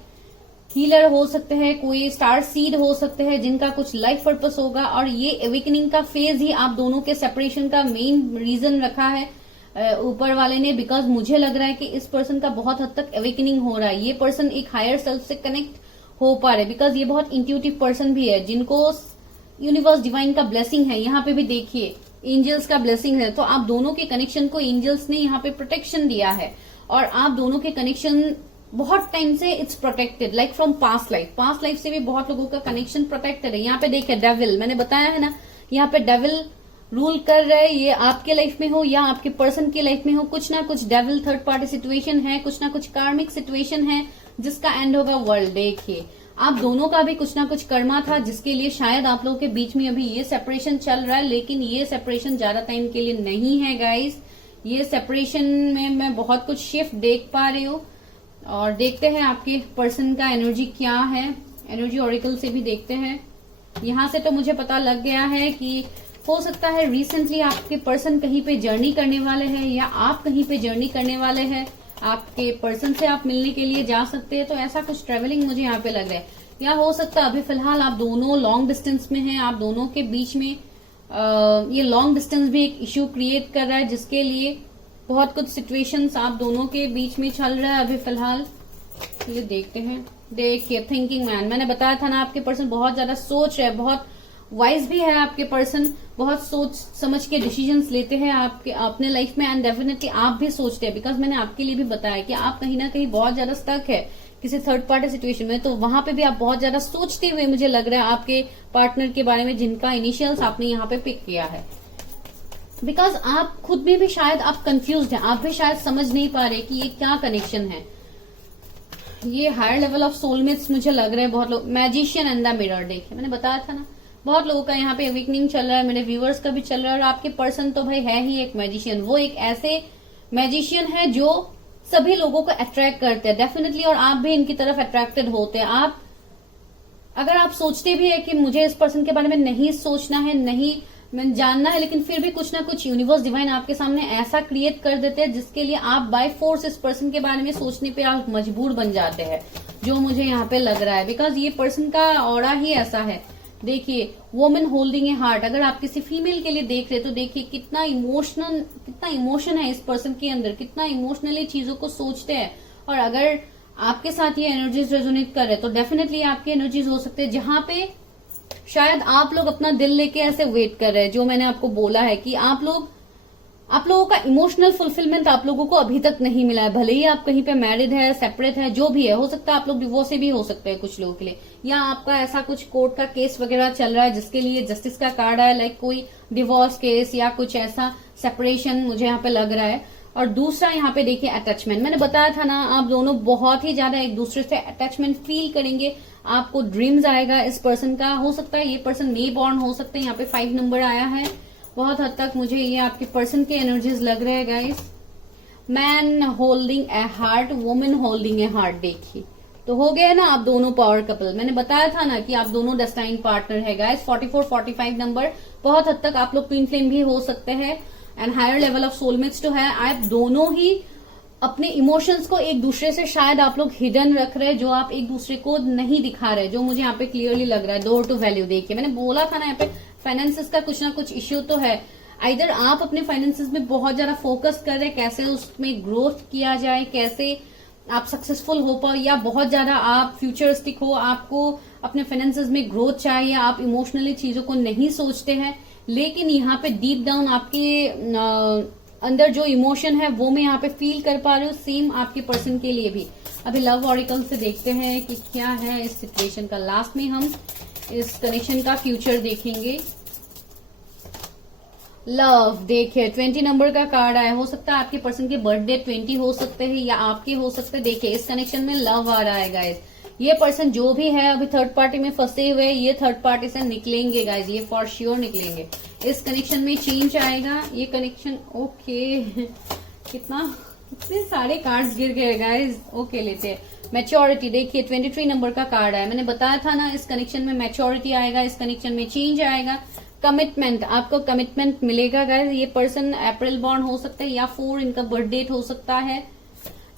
हीलर हो सकते हैं, कोई स्टार सीड हो सकते हैं, जिनका कुछ लाइफ पर्पस होगा। और ये एवेकनिंग का फेज ही आप दोनों के सेपरेशन का मेन रीजन रखा है ऊपर वाले ने, बिकॉज मुझे लग रहा है कि इस पर्सन का बहुत हद तक एवेकनिंग हो रहा है। ये पर्सन एक हायर सेल्फ से कनेक्ट हो पा रहे, बिकॉज ये बहुत इंट्यूटिव पर्सन भी है, जिनको यूनिवर्स डिवाइन का ब्लेसिंग है। यहाँ पे भी देखिए एंजल्स का ब्लेसिंग है। तो आप दोनों के कनेक्शन को एंजल्स ने यहाँ पे प्रोटेक्शन दिया है, और आप दोनों के कनेक्शन बहुत टाइम से it's protected, like from past life. Past life से भी बहुत लोगों का कनेक्शन प्रोटेक्टेड है। यहाँ पे देखिए डेविल, मैंने बताया है ना, यहाँ पे डेविल रूल कर रहे हैं। ये आपके लाइफ में हो या आपके पर्सन की लाइफ में हो, कुछ ना कुछ डेविल थर्ड पार्टी सिचुएशन है, कुछ ना कुछ कार्मिक सिचुएशन है, जिसका एंड होगा वर्ल्ड। देखिए आप दोनों का भी कुछ ना कुछ कर्मा था, जिसके लिए शायद आप लोगों के बीच में अभी ये सेपरेशन चल रहा है, लेकिन ये सेपरेशन ज्यादा टाइम के लिए नहीं है गाइस। ये सेपरेशन में मैं बहुत कुछ शिफ्ट देख पा रही हूँ। और देखते हैं आपके पर्सन का एनर्जी क्या है, एनर्जी ऑरिकल से भी देखते हैं। यहाँ से तो मुझे पता लग गया है कि हो सकता है रिसेंटली आपके पर्सन कहीं पे जर्नी करने वाले हैं, या आप कहीं पे जर्नी करने वाले हैं। आपके पर्सन से आप मिलने के लिए जा सकते हैं, तो ऐसा कुछ ट्रेवलिंग मुझे यहाँ पे लग रहा है। या हो सकता है अभी फिलहाल आप दोनों लॉन्ग डिस्टेंस में हैं, आप दोनों के बीच में ये लॉन्ग डिस्टेंस भी एक इश्यू क्रिएट कर रहा है, जिसके लिए बहुत कुछ सिचुएशंस आप दोनों के बीच में चल रहा है अभी फिलहाल। ये देखते हैं। देखिए थिंकिंग मैन, मैंने बताया था ना आपके पर्सन बहुत ज्यादा सोच रहे हैं, बहुत वाइज भी है आपके पर्सन, बहुत सोच समझ के डिसीजंस लेते हैं आपके अपने लाइफ में, एंड डेफिनेटली आप भी सोचते हैं, बिकॉज मैंने आपके लिए भी बताया कि आप कहीं ना कहीं बहुत ज्यादा स्टक है किसी थर्ड पार्टी सिचुएशन में, तो वहां पे भी आप बहुत ज्यादा सोचते हुए मुझे लग रहा है आपके पार्टनर के बारे में, जिनका इनिशियल्स आपने यहाँ पे पिक किया है। बिकॉज आप खुद में भी शायद आप कंफ्यूज हैं, आप भी शायद समझ नहीं पा रहे कि ये क्या कनेक्शन है। ये हायर लेवल ऑफ सोलमेट्स मुझे लग रहा है बहुत लोग। मैजिशियन एंड द मिरर, देखिए मैंने बताया था ना बहुत लोगों का यहाँ पे अवेकनिंग चल रहा है, मेरे व्यूअर्स का भी चल रहा है, और आपके पर्सन तो भाई है ही एक मैजिशियन। वो एक ऐसे मैजिशियन है जो सभी लोगों को अट्रैक्ट करते हैं डेफिनेटली, और आप भी इनकी तरफ अट्रैक्टेड होते हैं। आप अगर आप सोचते भी है कि मुझे इस पर्सन के बारे में नहीं सोचना है, नहीं मैं जानना है, लेकिन फिर भी कुछ ना कुछ यूनिवर्स डिवाइन आपके सामने ऐसा क्रिएट कर देते हैं जिसके लिए आप बाय फोर्स इस पर्सन के बारे में सोचने पे आप मजबूर बन जाते हैं, जो मुझे यहाँ पे लग रहा है। बिकॉज ये पर्सन का ऑरा ही ऐसा है। देखिए वुमेन होल्डिंग ए हार्ट, अगर आप किसी फीमेल के लिए देख रहे तो देखिए कितना इमोशन है इस पर्सन के अंदर, कितना इमोशनली चीजों को सोचते हैं। और अगर आपके साथ ये एनर्जीज रेजोनेट कर रहे तो डेफिनेटली आपकी एनर्जीज हो सकते हैं जहां पे शायद आप लोग अपना दिल लेके ऐसे वेट कर रहे हैं, जो मैंने आपको बोला है कि आप लोगों का इमोशनल फुलफिलमेंट आप लोगों को अभी तक नहीं मिला है। भले ही आप कहीं पे मैरिड है, सेपरेट है, जो भी है, हो सकता है आप लोग डिवोर्स भी हो सकते हैं कुछ लोगों के लिए, या आपका ऐसा कुछ कोर्ट का केस वगैरह चल रहा है जिसके लिए जस्टिस का कार्ड है, लाइक कोई डिवोर्स केस या कुछ ऐसा सेपरेशन मुझे यहाँ पे लग रहा है। और दूसरा यहाँ पे देखिए अटैचमेंट, मैंने बताया था ना आप दोनों बहुत ही ज्यादा एक दूसरे से अटैचमेंट फील करेंगे, आपको ड्रीम्स आएगा इस पर्सन का। हो सकता है ये पर्सन मे बॉर्न हो सकते हैं, यहाँ पे 5 नंबर आया है। बहुत हद तक मुझे ये आपके पर्सन के एनर्जीज लग रहे हैं गाइस। मैन होल्डिंग ए हार्ट, वुमेन होल्डिंग ए हार्ट, देखिए तो हो गया ना आप दोनों पावर कपल। मैंने बताया था ना कि आप दोनों डेस्टाइन पार्टनर है गाइस। 44-45 नंबर, बहुत हद तक आप लोग ट्विन फ्लेम भी हो सकते हैं, and higher level of soulmates तो है। आप दोनों ही अपने इमोशंस को एक दूसरे से शायद आप लोग हिडन रख रहे हैं, जो आप एक दूसरे को नहीं दिखा रहे, जो मुझे यहाँ पे क्लियरली लग रहा है। डोर टू वैल्यू, देखिए मैंने बोला था ना यहाँ पे फाइनेंसेस का कुछ ना कुछ इश्यू तो है। आइदर आप अपने फाइनेंसेस में बहुत ज्यादा फोकस कर रहे हैं, कैसे उसमें ग्रोथ किया जाए, कैसे आप सक्सेसफुल हो पाओ, या बहुत ज्यादा आप फ्यूचरिस्टिक हो, आपको अपने फाइनेंसेस में ग्रोथ चाहिए, आप इमोशनली चीजों को नहीं सोचते हैं। लेकिन यहाँ पे डीप डाउन आपके अंदर जो इमोशन है वो मैं यहाँ पे फील कर पा रही हूँ। सेम आपके पर्सन के लिए भी। अभी लव ऑरिकल से देखते हैं कि क्या है इस सिचुएशन का। लास्ट में हम इस कनेक्शन का फ्यूचर देखेंगे। लव, देखिए 20 नंबर का कार्ड आया। हो सकता है आपके पर्सन के बर्थडे 20 हो सकते हैं या आपके हो सकते हैं। देखिए इस कनेक्शन में लव आ रहा है गाइज। ये पर्सन जो भी है अभी थर्ड पार्टी में फंसे हुए, ये थर्ड पार्टी से निकलेंगे गाइज, ये फॉर श्योर निकलेंगे। इस कनेक्शन में चेंज आएगा। ये कनेक्शन ओके कितने सारे कार्ड्स गिर गए गाइज। ओके लेते हैं मैच्योरिटी। देखिए 23 नंबर का कार्ड आया। मैंने बताया था ना इस कनेक्शन में मैच्योरिटी आएगा, इस कनेक्शन में चेंज आएगा। कमिटमेंट, आपको कमिटमेंट मिलेगा गाइज। ये पर्सन अप्रैल बॉर्न हो सकता है या 4 इनका बर्थ डेट हो सकता है।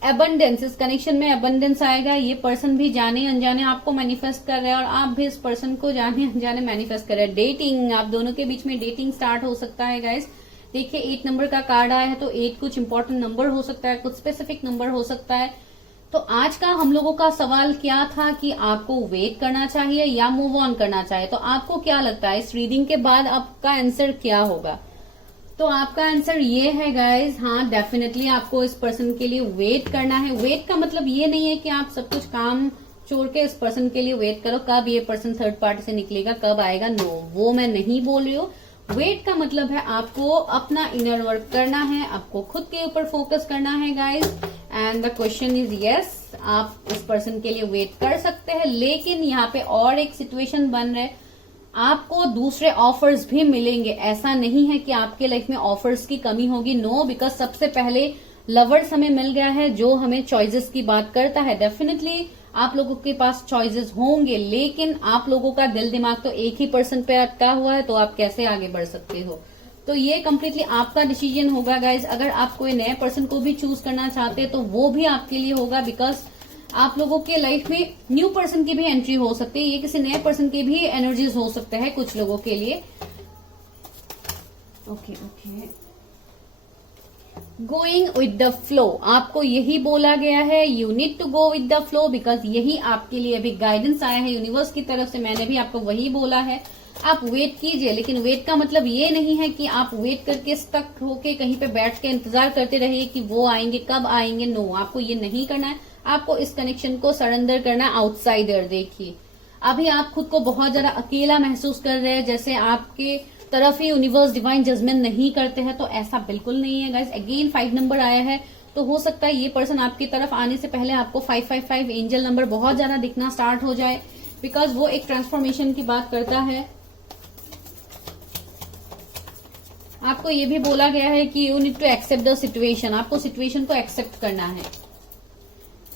एबंडेंस, इस कनेक्शन में एबंडेंस आएगा। ये पर्सन भी जाने अनजाने आपको मैनिफेस्ट कर रहे हैं और आप भी इस पर्सन को जाने अनजाने मैनिफेस्ट कर रहे हैं। डेटिंग, आप दोनों के बीच में डेटिंग स्टार्ट हो सकता है गाइज। देखिए 8 नंबर का कार्ड आया है, तो 8 कुछ इंपॉर्टेंट नंबर हो सकता है, कुछ स्पेसिफिक नंबर हो सकता है। तो आज का हम लोगों का सवाल क्या था कि आपको वेट करना चाहिए या मूव ऑन करना चाहिए। तो आपको क्या लगता है इस रीडिंग के बाद आपका आंसर क्या होगा? तो आपका आंसर ये है गाइज, हाँ डेफिनेटली आपको इस पर्सन के लिए वेट करना है। वेट का मतलब ये नहीं है कि आप सब कुछ काम छोड़ के इस पर्सन के लिए वेट करो, कब ये पर्सन थर्ड पार्टी से निकलेगा, कब आएगा, नो वो मैं नहीं बोल रही हूँ। वेट का मतलब है आपको अपना इनर वर्क करना है, आपको खुद के ऊपर फोकस करना है guys. And the question is yes, आप इस पर्सन के लिए वेट कर सकते हैं। लेकिन यहाँ पे और एक सिचुएशन बन रहा है, आपको दूसरे ऑफर्स भी मिलेंगे। ऐसा नहीं है कि आपके लाइफ में ऑफर्स की कमी होगी, नो, बिकॉज सबसे पहले लवर्स हमें मिल गया है जो हमें चॉइसेस की बात करता है। डेफिनेटली आप लोगों के पास चॉइसेस होंगे, लेकिन आप लोगों का दिल दिमाग तो एक ही पर्सन पे अटका हुआ है, तो आप कैसे आगे बढ़ सकते हो? तो ये कम्प्लीटली आपका डिसीजन होगा गाइज। अगर आप कोई नए पर्सन को भी चूज करना चाहते हैं तो वो भी आपके लिए होगा, बिकॉज आप लोगों के लाइफ में न्यू पर्सन की भी एंट्री हो सकती है, ये किसी नए पर्सन के भी एनर्जीज हो सकते हैं कुछ लोगों के लिए। Okay going with the flow, आपको यही बोला गया है, you need to go with the flow, because यही आपके लिए अभी गाइडेंस आया है यूनिवर्स की तरफ से। मैंने भी आपको वही बोला है, आप वेट कीजिए, लेकिन वेट का मतलब ये नहीं है कि आप वेट करके स्टक होके कहीं पे बैठ के इंतजार करते रहिए कि वो आएंगे कब आएंगे। नो, आपको ये नहीं करना है, आपको इस कनेक्शन को सरेंडर करना है। आउटसाइडर, देखिए अभी आप खुद को बहुत ज्यादा अकेला महसूस कर रहे हैं, जैसे आपके तरफ ही यूनिवर्स डिवाइन जजमेंट नहीं करते हैं, तो ऐसा बिल्कुल नहीं है गाइस। अगेन 5 नंबर आया है, तो हो सकता है ये पर्सन आपकी तरफ आने से पहले आपको 555 एंजल नंबर बहुत ज्यादा दिखना स्टार्ट हो जाए, बिकॉज वो एक ट्रांसफॉर्मेशन की बात करता है। आपको ये भी बोला गया है कि you need to accept the situation, आपको सिचुएशन को एक्सेप्ट करना है।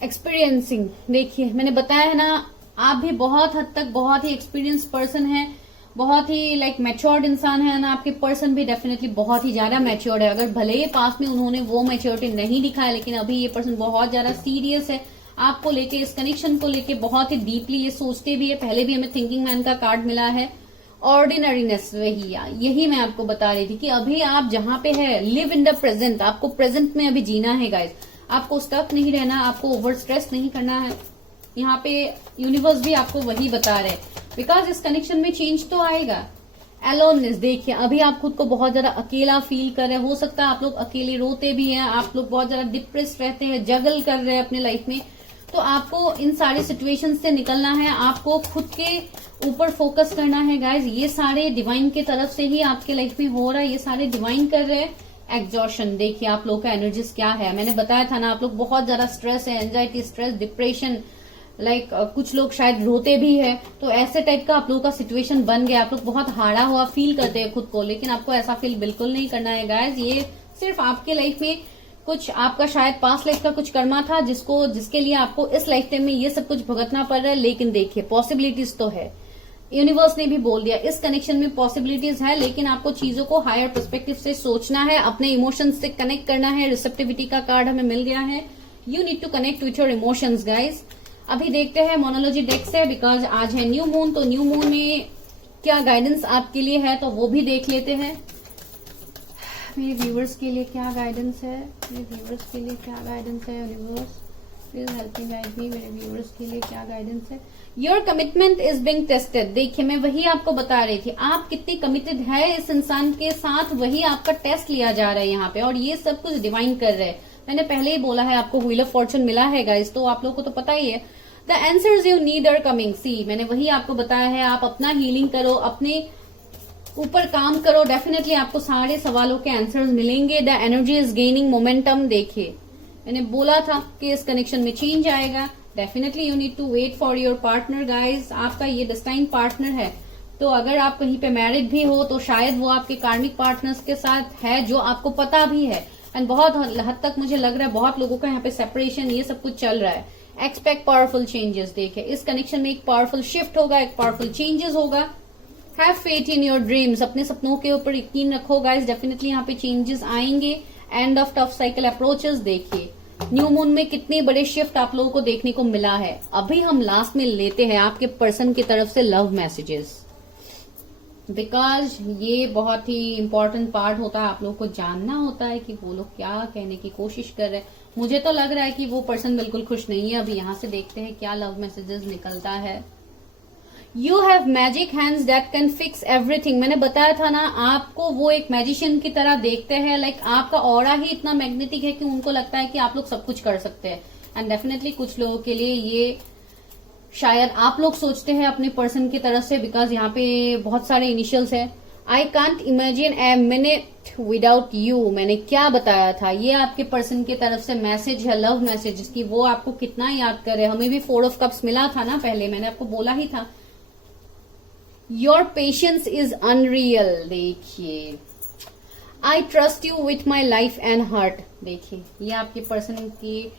एक्सपीरियंसिंग, देखिए मैंने बताया है ना, आप भी बहुत हद तक बहुत ही एक्सपीरियंस पर्सन है, बहुत ही लाइक मैच्योर्ड इंसान है ना। आपके पर्सन भी डेफिनेटली बहुत ही ज्यादा मैच्योर्ड है, अगर भले ही पास में उन्होंने वो मैच्योरिटी नहीं दिखाया, लेकिन अभी ये पर्सन बहुत ज्यादा सीरियस है आपको लेके, इस कनेक्शन को लेके बहुत ही डीपली ये सोचते भी है। पहले भी हमें थिंकिंग मैन का कार्ड मिला है। ऑर्डिनरीनेस, यही मैं आपको बता रही थी कि अभी आप जहां पे है, लिव इन द प्रेजेंट, आपको प्रेजेंट में अभी जीना है गाइज, आपको स्टक नहीं रहना, आपको ओवर स्ट्रेस नहीं करना है। यहाँ पे यूनिवर्स भी आपको वही बता रहे, बिकॉज इस कनेक्शन में चेंज तो आएगा। एलोननेस, देखिए अभी आप खुद को बहुत ज्यादा अकेला फील कर रहे हैं, हो सकता है आप लोग अकेले रोते भी हैं, आप लोग बहुत ज्यादा डिप्रेस रहते हैं, जगल कर रहे हैं अपने लाइफ में, तो आपको इन सारी सिचुएशन से निकलना है, आपको खुद के ऊपर फोकस करना है गाइज। ये सारे डिवाइन की तरफ से ही आपके लाइफ में हो रहा है, ये सारे डिवाइन कर रहे हैं। एग्जॉशन, देखिए आप लोग का एनर्जीज क्या है, मैंने बताया था ना, आप लोग बहुत ज्यादा स्ट्रेस है, एंजाइटी, स्ट्रेस, डिप्रेशन, लाइक कुछ लोग शायद रोते भी है, तो ऐसे टाइप का आप लोगों का सिचुएशन बन गया। आप लोग बहुत हारा हुआ फील करते हैं खुद को, लेकिन आपको ऐसा फील बिल्कुल नहीं करना है गाइज। ये सिर्फ आपके लाइफ में कुछ आपका शायद पास्ट लाइफ का कुछ कर्मा था, जिसके लिए आपको इस लाइफ टाइम में ये सब कुछ भुगतना पड़ रहा है। लेकिन देखिए पॉसिबिलिटीज तो है, यूनिवर्स ने भी बोल दिया इस कनेक्शन में पॉसिबिलिटीज है, लेकिन आपको चीजों को हायर पर्सपेक्टिव से सोचना है, अपने इमोशंस से कनेक्ट करना है। रिसेप्टिविटी का कार्ड हमें मिल गया है, you need to connect with your emotions guys. अभी देखते हैं मोनोलॉजी डेक से, बिकॉज आज है न्यू मून, तो न्यू मून में क्या गाइडेंस आपके लिए है तो वो भी देख लेते हैं। मेरे व्यूवर्स के लिए क्या गाइडेंस है, मेरे व्यूवर्स के लिए क्या गाइडेंस है universe, please help me guide मी। मेरे व्यूवर्स के लिए क्या गाइडेंस है। Your commitment is being tested, देखिए मैं वही आपको बता रही थी, आप कितनी कमिटेड है इस इंसान के साथ, वही आपका टेस्ट लिया जा रहा है यहाँ पे, और ये सब कुछ डिवाइन कर रहे हैं। मैंने पहले ही बोला है आपको व्हील ऑफ फॉर्चून मिला है गाइस, तो आप लोगों को तो पता ही है। The answers you need are coming, see मैंने वही आपको बताया है, आप अपना हीलिंग करो, अपने ऊपर काम करो, डेफिनेटली आपको सारे सवालों के आंसर्स मिलेंगे। The energy is gaining momentum, देखिए मैंने बोला था कि इस कनेक्शन में चेंज आएगा। Definitely you need to wait for your partner guys, आपका ये डेस्टाइन पार्टनर है, तो अगर आप कहीं पे मैरिड भी हो तो शायद वो आपके कार्मिक पार्टनर्स के साथ है, जो आपको पता भी है। एंड बहुत हद तक मुझे लग रहा है बहुत लोगों का यहाँ पे सेपरेशन, ये सब कुछ चल रहा है। एक्सपेक्ट पावरफुल चेंजेस, देखिए इस कनेक्शन में एक पावरफुल शिफ्ट होगा, एक पावरफुल चेंजेस होगा। Have faith in your dreams, अपने सपनों के ऊपर यकीन रखो गाइज, डेफिनेटली यहाँ पे चेंजेस आएंगे। End of tough cycle approaches, देखिए न्यू मून में कितने बड़े शिफ्ट आप लोगों को देखने को मिला है। अभी हम लास्ट में लेते हैं आपके पर्सन की तरफ से लव मैसेजेस, बिकॉज ये बहुत ही इंपॉर्टेंट पार्ट होता है, आप लोगों को जानना होता है कि वो लोग क्या कहने की कोशिश कर रहे हैं। मुझे तो लग रहा है कि वो पर्सन बिल्कुल खुश नहीं है। अभी यहाँ से देखते हैं क्या लव मैसेजेस निकलता है। You have magic hands that can fix everything, मैंने बताया था ना, आपको वो एक मैजिशियन की तरह देखते हैं, लाइक आपका ऑरा ही इतना मैग्नेटिक है कि उनको लगता है कि आप लोग सब कुछ कर सकते हैं। एंड डेफिनेटली कुछ लोगों के लिए ये शायद आप लोग सोचते हैं अपने पर्सन की तरफ से, बिकॉज यहाँ पे बहुत सारे इनिशियल्स है। I can't imagine a minute without you, मैंने क्या बताया था, ये आपके पर्सन की तरफ से मैसेज है, लव मैसेज की, वो आपको कितना याद करे। हमें भी 4 ऑफ कप्स मिला था ना पहले, मैंने आपको बोला ही था। योर पेशेंस इज अनरियल, देखिए I trust you with my life and heart, देखिए ये आपके पर्सन की।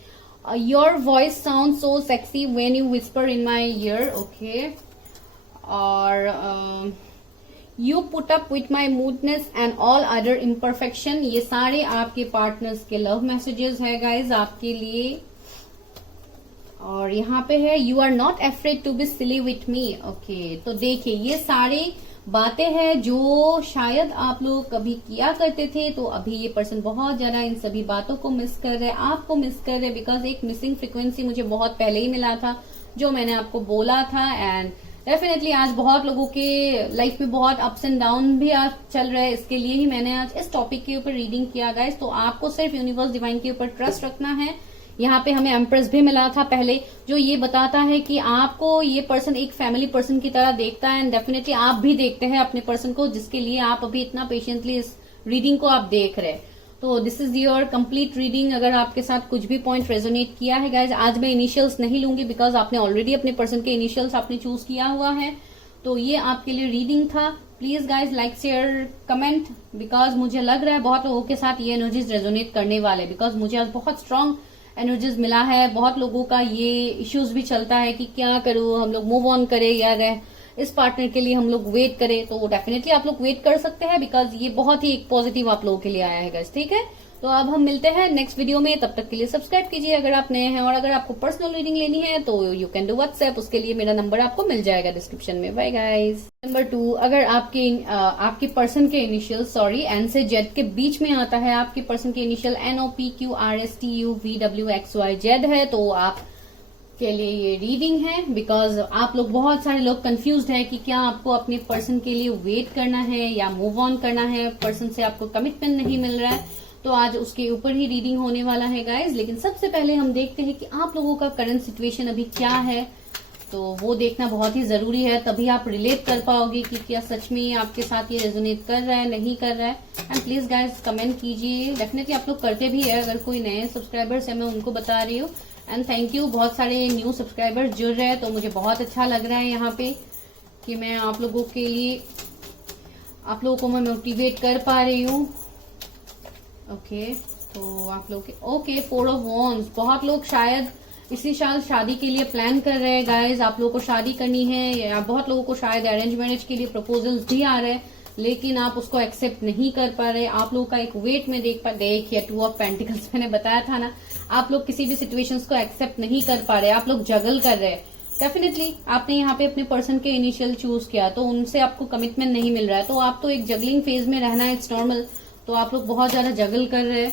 Your voice sound so sexy when you whisper in my ear, okay. और you put up with my moodiness and all other imperfection, ये सारे आपके partners के love messages है गाइज आपके लिए। और यहाँ पे है you are not afraid to be silly with me. Okay, तो देखिए ये सारे बातें हैं जो शायद आप लोग कभी किया करते थे, तो अभी ये पर्सन बहुत ज्यादा इन सभी बातों को मिस कर रहे हैं, आपको मिस कर रहे हैं, बिकॉज एक मिसिंग फ्रीक्वेंसी मुझे बहुत पहले ही मिला था जो मैंने आपको बोला था। एंड डेफिनेटली आज बहुत लोगों के लाइफ में बहुत अप्स एंड डाउन भी आज चल रहे हैं, इसके लिए ही मैंने आज इस टॉपिक के ऊपर रीडिंग किया गाइस। तो आपको सिर्फ यूनिवर्स डिवाइन के ऊपर ट्रस्ट रखना है। यहाँ पे हमें एम्प्रेस भी मिला था पहले, जो ये बताता है कि आपको ये पर्सन एक फैमिली पर्सन की तरह देखता है, एंड डेफिनेटली आप भी देखते हैं अपने पर्सन को, जिसके लिए आप अभी इतना पेशेंटली इस रीडिंग को आप देख रहे हैं। तो this is your complete reading. अगर आपके साथ कुछ भी पॉइंट रेजोनेट किया है गाइज, आज मैं इनिशियल्स नहीं लूंगी बिकॉज आपने ऑलरेडी अपने पर्सन के इनिशियल्स आपने चूज किया हुआ है। तो ये आपके लिए रीडिंग था। Please guys like share comment, because मुझे लग रहा है बहुत लोगों के साथ ये एनर्जीज रेजोनेट करने वाले, बिकॉज मुझे आज बहुत स्ट्रांग एनर्जीज मिला है। बहुत लोगों का ये इश्यूज भी चलता है कि क्या करूं, हम लोग मूव ऑन करें या इस पार्टनर के लिए हम लोग वेट करें। तो डेफिनेटली आप लोग वेट कर सकते हैं, बिकॉज ये बहुत ही एक पॉजिटिव आप लोगों के लिए आया है गाइस, ठीक है। तो अब हम मिलते हैं नेक्स्ट वीडियो में, तब तक के लिए सब्सक्राइब कीजिए अगर आप नए हैं, और अगर आपको पर्सनल रीडिंग लेनी है तो यू कैन डू व्हाट्सएप, उसके लिए मेरा नंबर आपको मिल जाएगा डिस्क्रिप्शन में। Bye guys. नंबर 2, अगर आपके पर्सन के इनिशियल एन से जेड के बीच में आता है, आपके पर्सन के इनिशियल NOPQRSTUVWXYZ है, तो आप के लिए ये रीडिंग है। बिकॉज आप लोग बहुत सारे लोग कंफ्यूज्ड है कि क्या आपको अपने पर्सन के लिए वेट करना है या मूव ऑन करना है, पर्सन से आपको कमिटमेंट नहीं मिल रहा है, तो आज उसके ऊपर ही रीडिंग होने वाला है गाइज। लेकिन सबसे पहले हम देखते हैं कि आप लोगों का करंट सिचुएशन अभी क्या है, तो वो देखना बहुत ही जरूरी है, तभी आप रिलेट कर पाओगे कि क्या सच में आपके साथ ये रेजोनेट कर रहा है, नहीं कर रहा है। एंड प्लीज गाइज कमेंट कीजिए, डेफिनेटली आप लोग करते भी है, अगर कोई नए सब्सक्राइबर्स है मैं उनको बता रही हूँ। एंड थैंक यू, बहुत सारे न्यू सब्सक्राइबर्स जुड़ रहे हैं, तो मुझे बहुत अच्छा लग रहा है यहाँ पे कि मैं आप लोगों के लिए, आप लोगों को मैं मोटिवेट कर पा रही हूँ। ओके, तो आप लोग ओके 4 ऑफ वॉन्ड्स, बहुत लोग शायद इसी साल शादी के लिए प्लान कर रहे हैं गाइज, आप लोगों को शादी करनी है, या बहुत लोगों को शायद अरेंज मैरिज के लिए प्रपोजल्स भी आ रहे हैं, लेकिन आप उसको एक्सेप्ट नहीं कर पा रहे। आप लोगों का एक वेट में देखिए 2 ऑफ पेंटिकल्स मैंने बताया था ना, आप लोग किसी भी सिचुएशंस को एक्सेप्ट नहीं कर पा रहे, आप लोग जगल कर रहे हैं। डेफिनेटली आपने यहाँ पे अपने पर्सन के इनिशियल चूज किया, तो उनसे आपको कमिटमेंट नहीं मिल रहा है, तो आप तो एक जगलिंग फेज में रहना है, इट्स नॉर्मल। तो आप लोग बहुत ज्यादा जगल कर रहे हैं।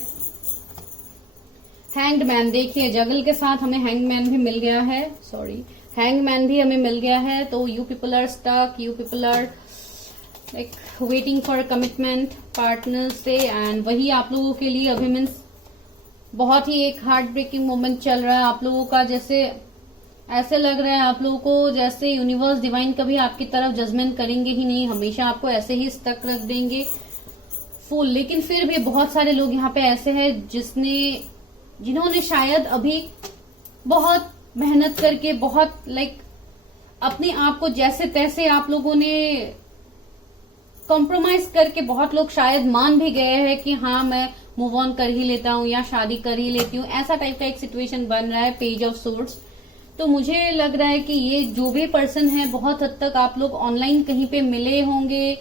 हैंग्ड मैन, देखिए जगल के साथ हमें हैंग मैन भी मिल गया है, हैंग मैन भी हमें मिल गया है। तो you people are stuck, you people are like waiting for commitment partner से, एंड वही आप लोगों के लिए अभी मीन्स बहुत ही एक हार्ट ब्रेकिंग मोमेंट चल रहा है आप लोगों का। जैसे ऐसे लग रहा है आप लोगों को जैसे यूनिवर्स डिवाइन कभी आपकी तरफ जजमेंट करेंगे ही नहीं, हमेशा आपको ऐसे ही स्टक रख देंगे फुल। लेकिन फिर भी बहुत सारे लोग यहाँ पे ऐसे हैं जिन्होंने शायद अभी बहुत मेहनत करके, बहुत लाइक अपने आप को जैसे तैसे आप लोगों ने कॉम्प्रोमाइज करके, बहुत लोग शायद मान भी गए हैं कि हाँ मैं मूव ऑन कर ही लेता हूँ या शादी कर ही लेती हूँ, ऐसा टाइप का एक सिचुएशन बन रहा है पेज ऑफ सोर्ड्स। तो मुझे लग रहा है कि ये जो भी पर्सन है, बहुत हद तक आप लोग ऑनलाइन कहीं पे मिले होंगे,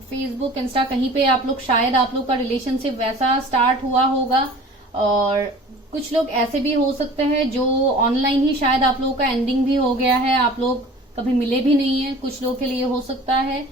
फेसबुक इंस्टा कहीं पे आप लोग, शायद आप लोग का रिलेशनशिप वैसा स्टार्ट हुआ होगा। और कुछ लोग ऐसे भी हो सकते हैं जो ऑनलाइन ही शायद आप लोगों का एंडिंग भी हो गया है, आप लोग कभी मिले भी नहीं है, कुछ लोगों के लिए हो सकता है।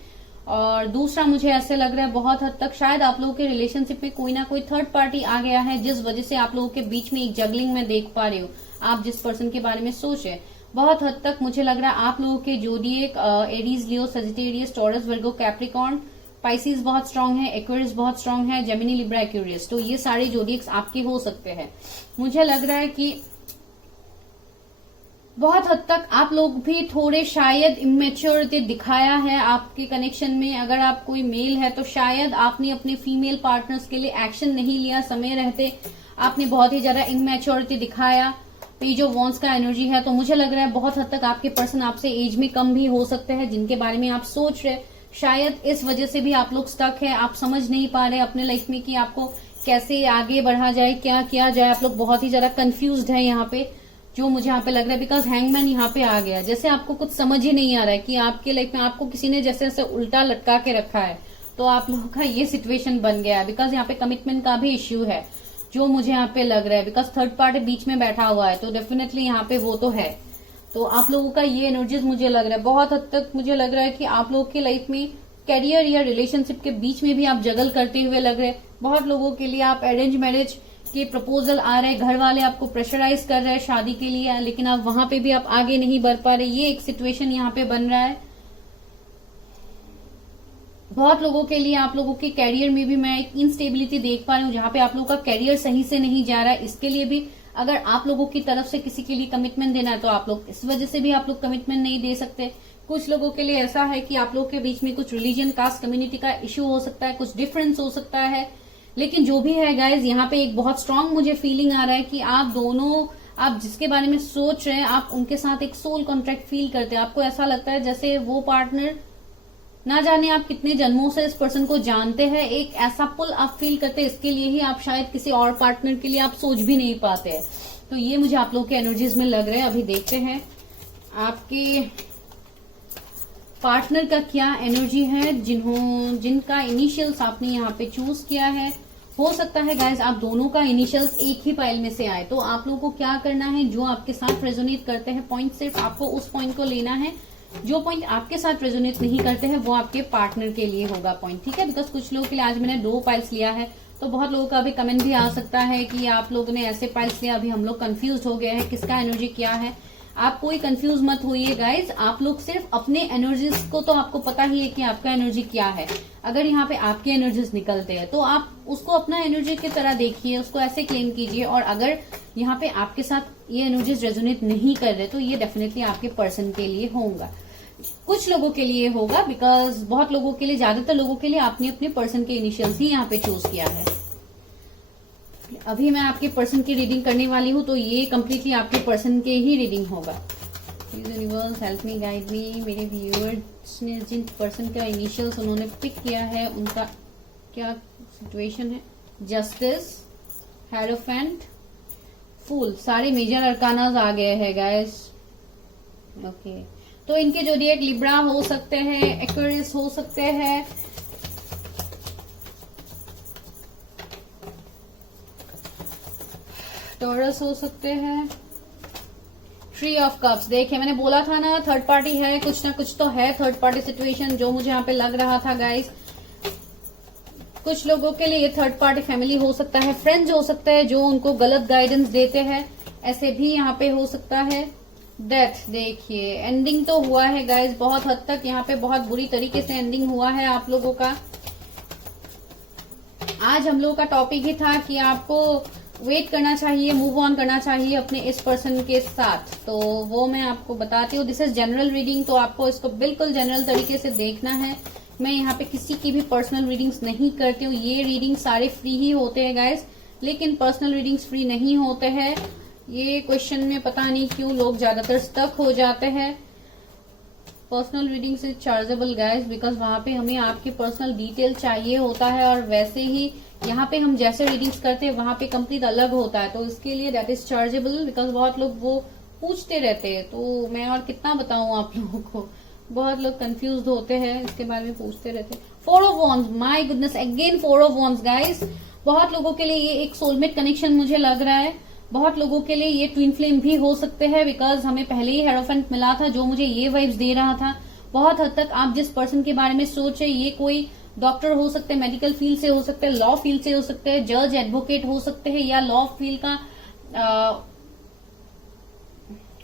और दूसरा मुझे ऐसे लग रहा है बहुत हद तक शायद आप लोगों के रिलेशनशिप में कोई ना कोई थर्ड पार्टी आ गया है, जिस वजह से आप लोगों के बीच में एक जगलिंग में देख पा रहे हो। आप जिस पर्सन के बारे में सोच रहे, बहुत हद तक मुझे लग रहा है आप लोगों के जोडिएक एरीज, लियो, सजिटेरियस, टॉरस, वर्गो, कैप्रिकॉर्न, पाइसिस बहुत स्ट्रांग है, एक्वेरियस बहुत स्ट्रांग है, जेमिनी, लिब्रा, एक्वेरियस, तो ये सारे जोडिएक्स आपके हो सकते हैं। मुझे लग रहा है कि बहुत हद तक आप लोग भी थोड़े शायद इमेच्योरिटी दिखाया है आपके कनेक्शन में। अगर आप कोई मेल है तो शायद आपने अपने फीमेल पार्टनर्स के लिए एक्शन नहीं लिया समय रहते, आपने बहुत ही ज्यादा इमेच्योरिटी दिखाया। पेज ऑफ वॉन्ड्स का एनर्जी है, तो मुझे लग रहा है बहुत हद तक आपके पर्सन आपसे एज में कम भी हो सकते हैं, जिनके बारे में आप सोच रहे, शायद इस वजह से भी आप लोग स्टक है, आप समझ नहीं पा रहे अपने लाइफ में कि आपको कैसे आगे बढ़ा जाए, क्या किया जाए। आप लोग बहुत ही ज्यादा कंफ्यूज्ड है यहाँ पे, जो मुझे यहाँ पे लग रहा है, बिकॉज हैंगमैन यहाँ पे आ गया, जैसे आपको कुछ समझ ही नहीं आ रहा है कि आपके लाइफ में आपको किसी ने जैसे जैसे उल्टा लटका के रखा है, तो आप लोगों का ये सिचुएशन बन गया है। बिकॉज यहाँ पे कमिटमेंट का भी इश्यू है, जो मुझे यहाँ पे लग रहा है, बिकॉज थर्ड पार्टी बीच में बैठा हुआ है, तो डेफिनेटली यहाँ पे वो तो है। तो आप लोगों का ये एनर्जीज मुझे लग रहा है, बहुत हद तक मुझे लग रहा है कि आप लोगों की लाइफ में करियर या रिलेशनशिप के बीच में भी आप जगल करते हुए लग रहे हैं। बहुत लोगों के लिए आप अरेंज मैरिज के प्रपोजल आ रहे हैं, घर वाले आपको प्रेशराइज कर रहे हैं शादी के लिए, लेकिन आप वहां पे भी आप आगे नहीं बढ़ पा रहे, ये एक सिचुएशन यहाँ पे बन रहा है। बहुत लोगों के लिए आप लोगों के कैरियर में भी मैं एक इंस्टेबिलिटी देख पा रही हूँ, जहां पे आप लोगों का कैरियर सही से नहीं जा रहा है। इसके लिए भी अगर आप लोगों की तरफ से किसी के लिए कमिटमेंट देना है तो आप लोग इस वजह से भी आप लोग कमिटमेंट नहीं दे सकते। कुछ लोगों के लिए ऐसा है कि आप लोगों के बीच में कुछ रिलीजन, कास्ट, कम्युनिटी का इश्यू हो सकता है, कुछ डिफरेंस हो सकता है। लेकिन जो भी है गाइज, यहाँ पे एक बहुत स्ट्रांग मुझे फीलिंग आ रहा है कि आप दोनों, आप जिसके बारे में सोच रहे हैं, आप उनके साथ एक सोल कॉन्ट्रैक्ट फील करते हैं। आपको ऐसा लगता है जैसे वो पार्टनर, ना जाने आप कितने जन्मों से इस पर्सन को जानते हैं, एक ऐसा पुल आप फील करते हैं, इसके लिए ही आप शायद किसी और पार्टनर के लिए आप सोच भी नहीं पाते हैं। तो ये मुझे आप लोग के एनर्जीज में लग रहे हैं। अभी देखते हैं आपके पार्टनर का क्या एनर्जी है, जिनका इनिशियल्स आपने यहाँ पे चूज किया है। हो सकता है गाइज आप दोनों का इनिशियल्स एक ही फाइल में से आए, तो आप लोगों को क्या करना है, जो आपके साथ रेजोनेट करते हैं पॉइंट, सिर्फ आपको उस पॉइंट को लेना है। जो पॉइंट आपके साथ रेजोनेट नहीं करते हैं वो आपके पार्टनर के लिए होगा पॉइंट, ठीक है। बिकॉज कुछ लोगों के लिए आज मैंने 2 फाइल्स लिया है, तो बहुत लोगों का अभी कमेंट भी आ सकता है कि आप लोगों ने ऐसे फाइल्स लिया, अभी हम लोग कंफ्यूज हो गए हैं किसका एनर्जी क्या है। आप कोई कंफ्यूज मत होइए गाइज, आप लोग सिर्फ अपने एनर्जीज को, तो आपको पता ही है कि आपका एनर्जी क्या है। अगर यहाँ पे आपके एनर्जीज निकलते हैं तो आप उसको अपना एनर्जी की तरह देखिए, उसको ऐसे क्लेम कीजिए। और अगर यहाँ पे आपके साथ ये एनर्जीज रेजोनेट नहीं कर रहे तो ये डेफिनेटली आपके पर्सन के लिए होगा। कुछ लोगों के लिए होगा, बिकॉज बहुत लोगों के लिए, ज्यादातर लोगों के लिए आपने अपने पर्सन के इनिशियल्स ही यहाँ पे चूज किया है। अभी मैं आपके पर्सन की रीडिंग करने वाली हूँ, तो ये कंप्लीटली आपके पर्सन के ही रीडिंग होगा। यूनिवर्स हेल्प मी, गाइड मी। मेरे व्यूअर्स ने जिन पर्सन का इनिशियल्स उन्होंने पिक किया है उनका क्या सिचुएशन है। जस्टिस, हेरोफेंट, फूल, सारे मेजर अरकानाज आ गए हैं गाइस। ओके, तो इनके ज़ोडिएक लिब्रा हो सकते हैं, एक्वेरियस हो सकते हैं, टॉरस हो सकते हैं, ट्री ऑफ कप्स। देखिए मैंने बोला था ना, थर्ड पार्टी है, कुछ ना कुछ तो है थर्ड पार्टी सिचुएशन, जो मुझे यहाँ पे लग रहा था गाइस। कुछ लोगों के लिए ये थर्ड पार्टी फैमिली हो सकता है, फ्रेंड्स हो सकते हैं जो उनको गलत गाइडेंस देते हैं, ऐसे भी यहाँ पे हो सकता है। डेथ, देखिए एंडिंग तो हुआ है गाइस, बहुत हद तक यहाँ पे बहुत बुरी तरीके से एंडिंग हुआ है आप लोगों का। आज हम लोगों का टॉपिक ही था कि आपको वेट करना चाहिए, मूव ऑन करना चाहिए अपने इस पर्सन के साथ, तो वो मैं आपको बताती हूँ। दिस इज जनरल रीडिंग, तो आपको इसको बिल्कुल जनरल तरीके से देखना है। मैं यहाँ पे किसी की भी पर्सनल रीडिंग्स नहीं करती हूँ, ये रीडिंग सारे फ्री ही होते हैं गाइस, लेकिन पर्सनल रीडिंग्स फ्री नहीं होते हैं। ये क्वेश्चन में पता नहीं क्यों लोग ज्यादातर स्टक हो जाते हैं। Personal readings is chargeable guys, because वहां पे हमें आपकी पर्सनल डिटेल चाहिए होता है, और वैसे ही यहाँ पे हम जैसे रीडिंग्स करते हैं वहां पे कंप्लीट अलग होता है, तो इसके लिए दैट इज चार्जेबल। बिकॉज बहुत लोग वो पूछते रहते हैं, तो मैं और कितना बताऊं आप लोगों को, बहुत लोग कंफ्यूज होते हैं, इसके बारे में पूछते रहते हैं। 4 of wands, my goodness, again 4 of wands guys. बहुत लोगों के लिए ये एक सोलमेट कनेक्शन मुझे लग रहा है, बहुत लोगों के लिए ये ट्विन फ्लेम भी हो सकते हैं, बिकॉज हमें पहले ही हेरोफेंट मिला था जो मुझे ये वाइब्स दे रहा था। बहुत हद तक आप जिस पर्सन के बारे में सोचे, ये कोई डॉक्टर हो सकते हैं, मेडिकल फील्ड से हो सकते हैं, लॉ फील्ड से हो सकते हैं, जज एडवोकेट हो सकते हैं, या लॉ फील्ड का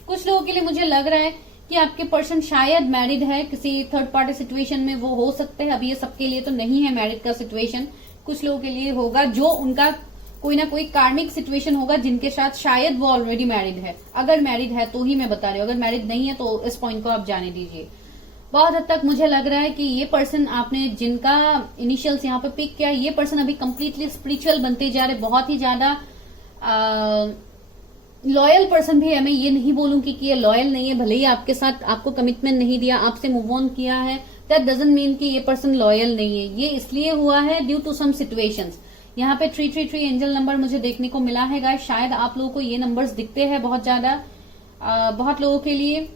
कुछ लोगों के लिए मुझे लग रहा है कि आपके पर्सन शायद मैरिड है, किसी थर्ड पार्टी सिचुएशन में वो हो सकते हैं। अभी ये सबके लिए तो नहीं है मैरिड का सिचुएशन, कुछ लोगों के लिए होगा जो उनका कोई ना कोई कार्मिक सिचुएशन होगा जिनके साथ शायद वो ऑलरेडी मैरिड है। अगर मैरिड है तो ही मैं बता रही हूँ, अगर मैरिड नहीं है तो इस पॉइंट को आप जाने दीजिए। बहुत हद तक मुझे लग रहा है कि ये पर्सन आपने जिनका इनिशियल्स यहाँ पे पिक किया, ये पर्सन अभी कंप्लीटली स्पिरिचुअल बनते जा रहे, बहुत ही ज्यादा लॉयल पर्सन भी है। मैं ये नहीं बोलूंगी कि ये लॉयल नहीं है, भले ही आपके साथ आपको कमिटमेंट नहीं दिया, आपसे मूव ऑन किया है, दैट डजंट मीन कि ये पर्सन लॉयल नहीं है। ये इसलिए हुआ है ड्यू टू सम सिचुएशंस। यहाँ पे 333 एंजल नंबर मुझे देखने को मिला है गाइस, शायद आप लोगों को ये नंबर्स दिखते हैं बहुत ज्यादा, बहुत लोगों के लिए।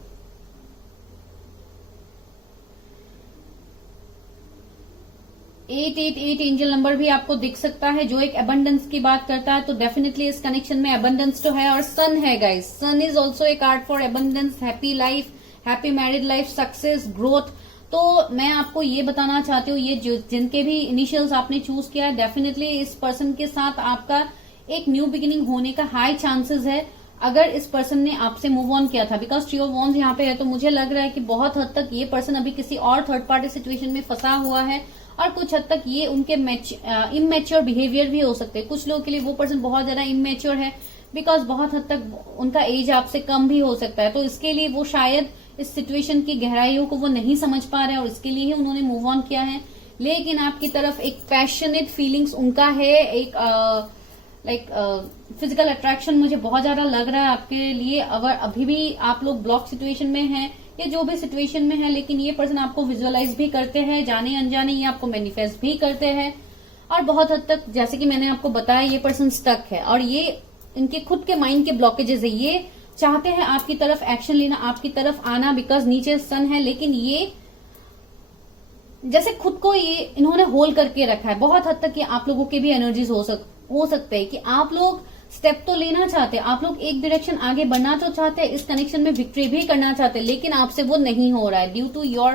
888 एंजल नंबर भी आपको दिख सकता है, जो एक अबंडेंस की बात करता है। तो डेफिनेटली इस कनेक्शन में अबंडेंस तो है, और सन है guys. Sun is also a card for abundance, happy life, happy married life, success, growth. तो मैं आपको ये बताना चाहती हूँ, ये जिनके भी इनिशियल्स आपने चूज किया है, डेफिनेटली इस पर्सन के साथ आपका एक न्यू बिगिनिंग होने का हाई चांसेस है, अगर इस पर्सन ने आपसे मूव ऑन किया था। बिकॉज ट्री ऑफ वॉन्ड्स यहाँ पे है, तो मुझे लग रहा है कि बहुत हद तक ये पर्सन अभी किसी और थर्ड पार्टी सिचुएशन में फंसा हुआ है, और कुछ हद तक ये उनके इमेच्योर बिहेवियर भी हो सकते हैं। कुछ लोगों के लिए वो पर्सन बहुत ज्यादा इमेच्योर है, बिकॉज बहुत हद तक उनका एज आपसे कम भी हो सकता है। तो इसके लिए वो शायद इस सिचुएशन की गहराइयों को वो नहीं समझ पा रहे हैं, और इसके लिए ही उन्होंने मूव ऑन किया है। लेकिन आपकी तरफ एक पैशनेट फीलिंग्स उनका है, एक फिजिकल अट्रैक्शन मुझे बहुत ज्यादा लग रहा है आपके लिए। अगर अभी भी आप लोग ब्लॉक सिचुएशन में हैं या जो भी सिचुएशन में है, लेकिन ये पर्सन आपको विजुअलाइज भी करते हैं, जाने अनजाने ये आपको मैनिफेस्ट भी करते हैं। और बहुत हद तक जैसे कि मैंने आपको बताया, ये पर्सन स्टक है, और ये इनके खुद के माइंड के ब्लॉकेजेस है। ये चाहते हैं आपकी तरफ एक्शन लेना, आपकी तरफ आना, बिकॉज नीचे सन है, लेकिन ये जैसे खुद को ये इन्होंने होल्ड करके रखा है। बहुत हद तक ये आप लोगों के भी एनर्जीज हो सकते हैं कि आप लोग स्टेप तो लेना चाहते हैं, आप लोग एक डायरेक्शन आगे बढ़ना तो चाहते हैं, इस कनेक्शन में विक्ट्री भी करना चाहते हैं, लेकिन आपसे वो नहीं हो रहा है ड्यू टू योर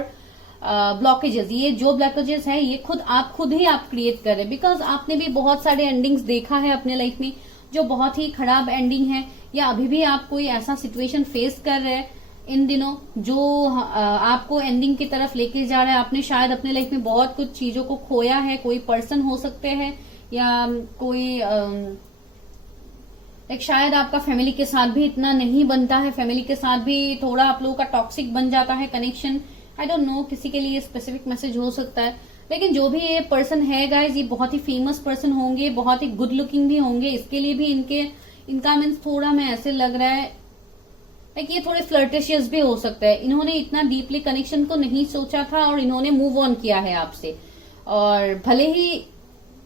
ब्लॉकेजेस। ये जो ब्लॉकेजेस है, ये खुद ही आप क्रिएट कर रहे हैं, बिकॉज आपने भी बहुत सारे एंडिंग्स देखा है अपने लाइफ में, जो बहुत ही खराब एंडिंग है, या अभी भी आप कोई ऐसा सिचुएशन फेस कर रहे हैं इन दिनों जो आपको एंडिंग की तरफ लेके जा रहा है। आपने शायद अपने लाइफ में बहुत कुछ चीजों को खोया है, कोई पर्सन हो सकते हैं, या कोई एक शायद आपका फैमिली के साथ भी इतना नहीं बनता है, फैमिली के साथ भी थोड़ा आप लोगों का टॉक्सिक बन जाता है कनेक्शन। आई डोंट नो, किसी के लिए स्पेसिफिक मैसेज हो सकता है, लेकिन जो भी ये पर्सन है गाइज, ये बहुत ही फेमस पर्सन होंगे, बहुत ही गुड लुकिंग भी होंगे। इसके लिए भी इनका मीन्स थोड़ा मैं ऐसे लग रहा है लाइक ये थोड़े फ्लर्टिशियस भी हो सकता है। इन्होंने इतना डीपली कनेक्शन को नहीं सोचा था, और इन्होंने मूव ऑन किया है आपसे। और भले ही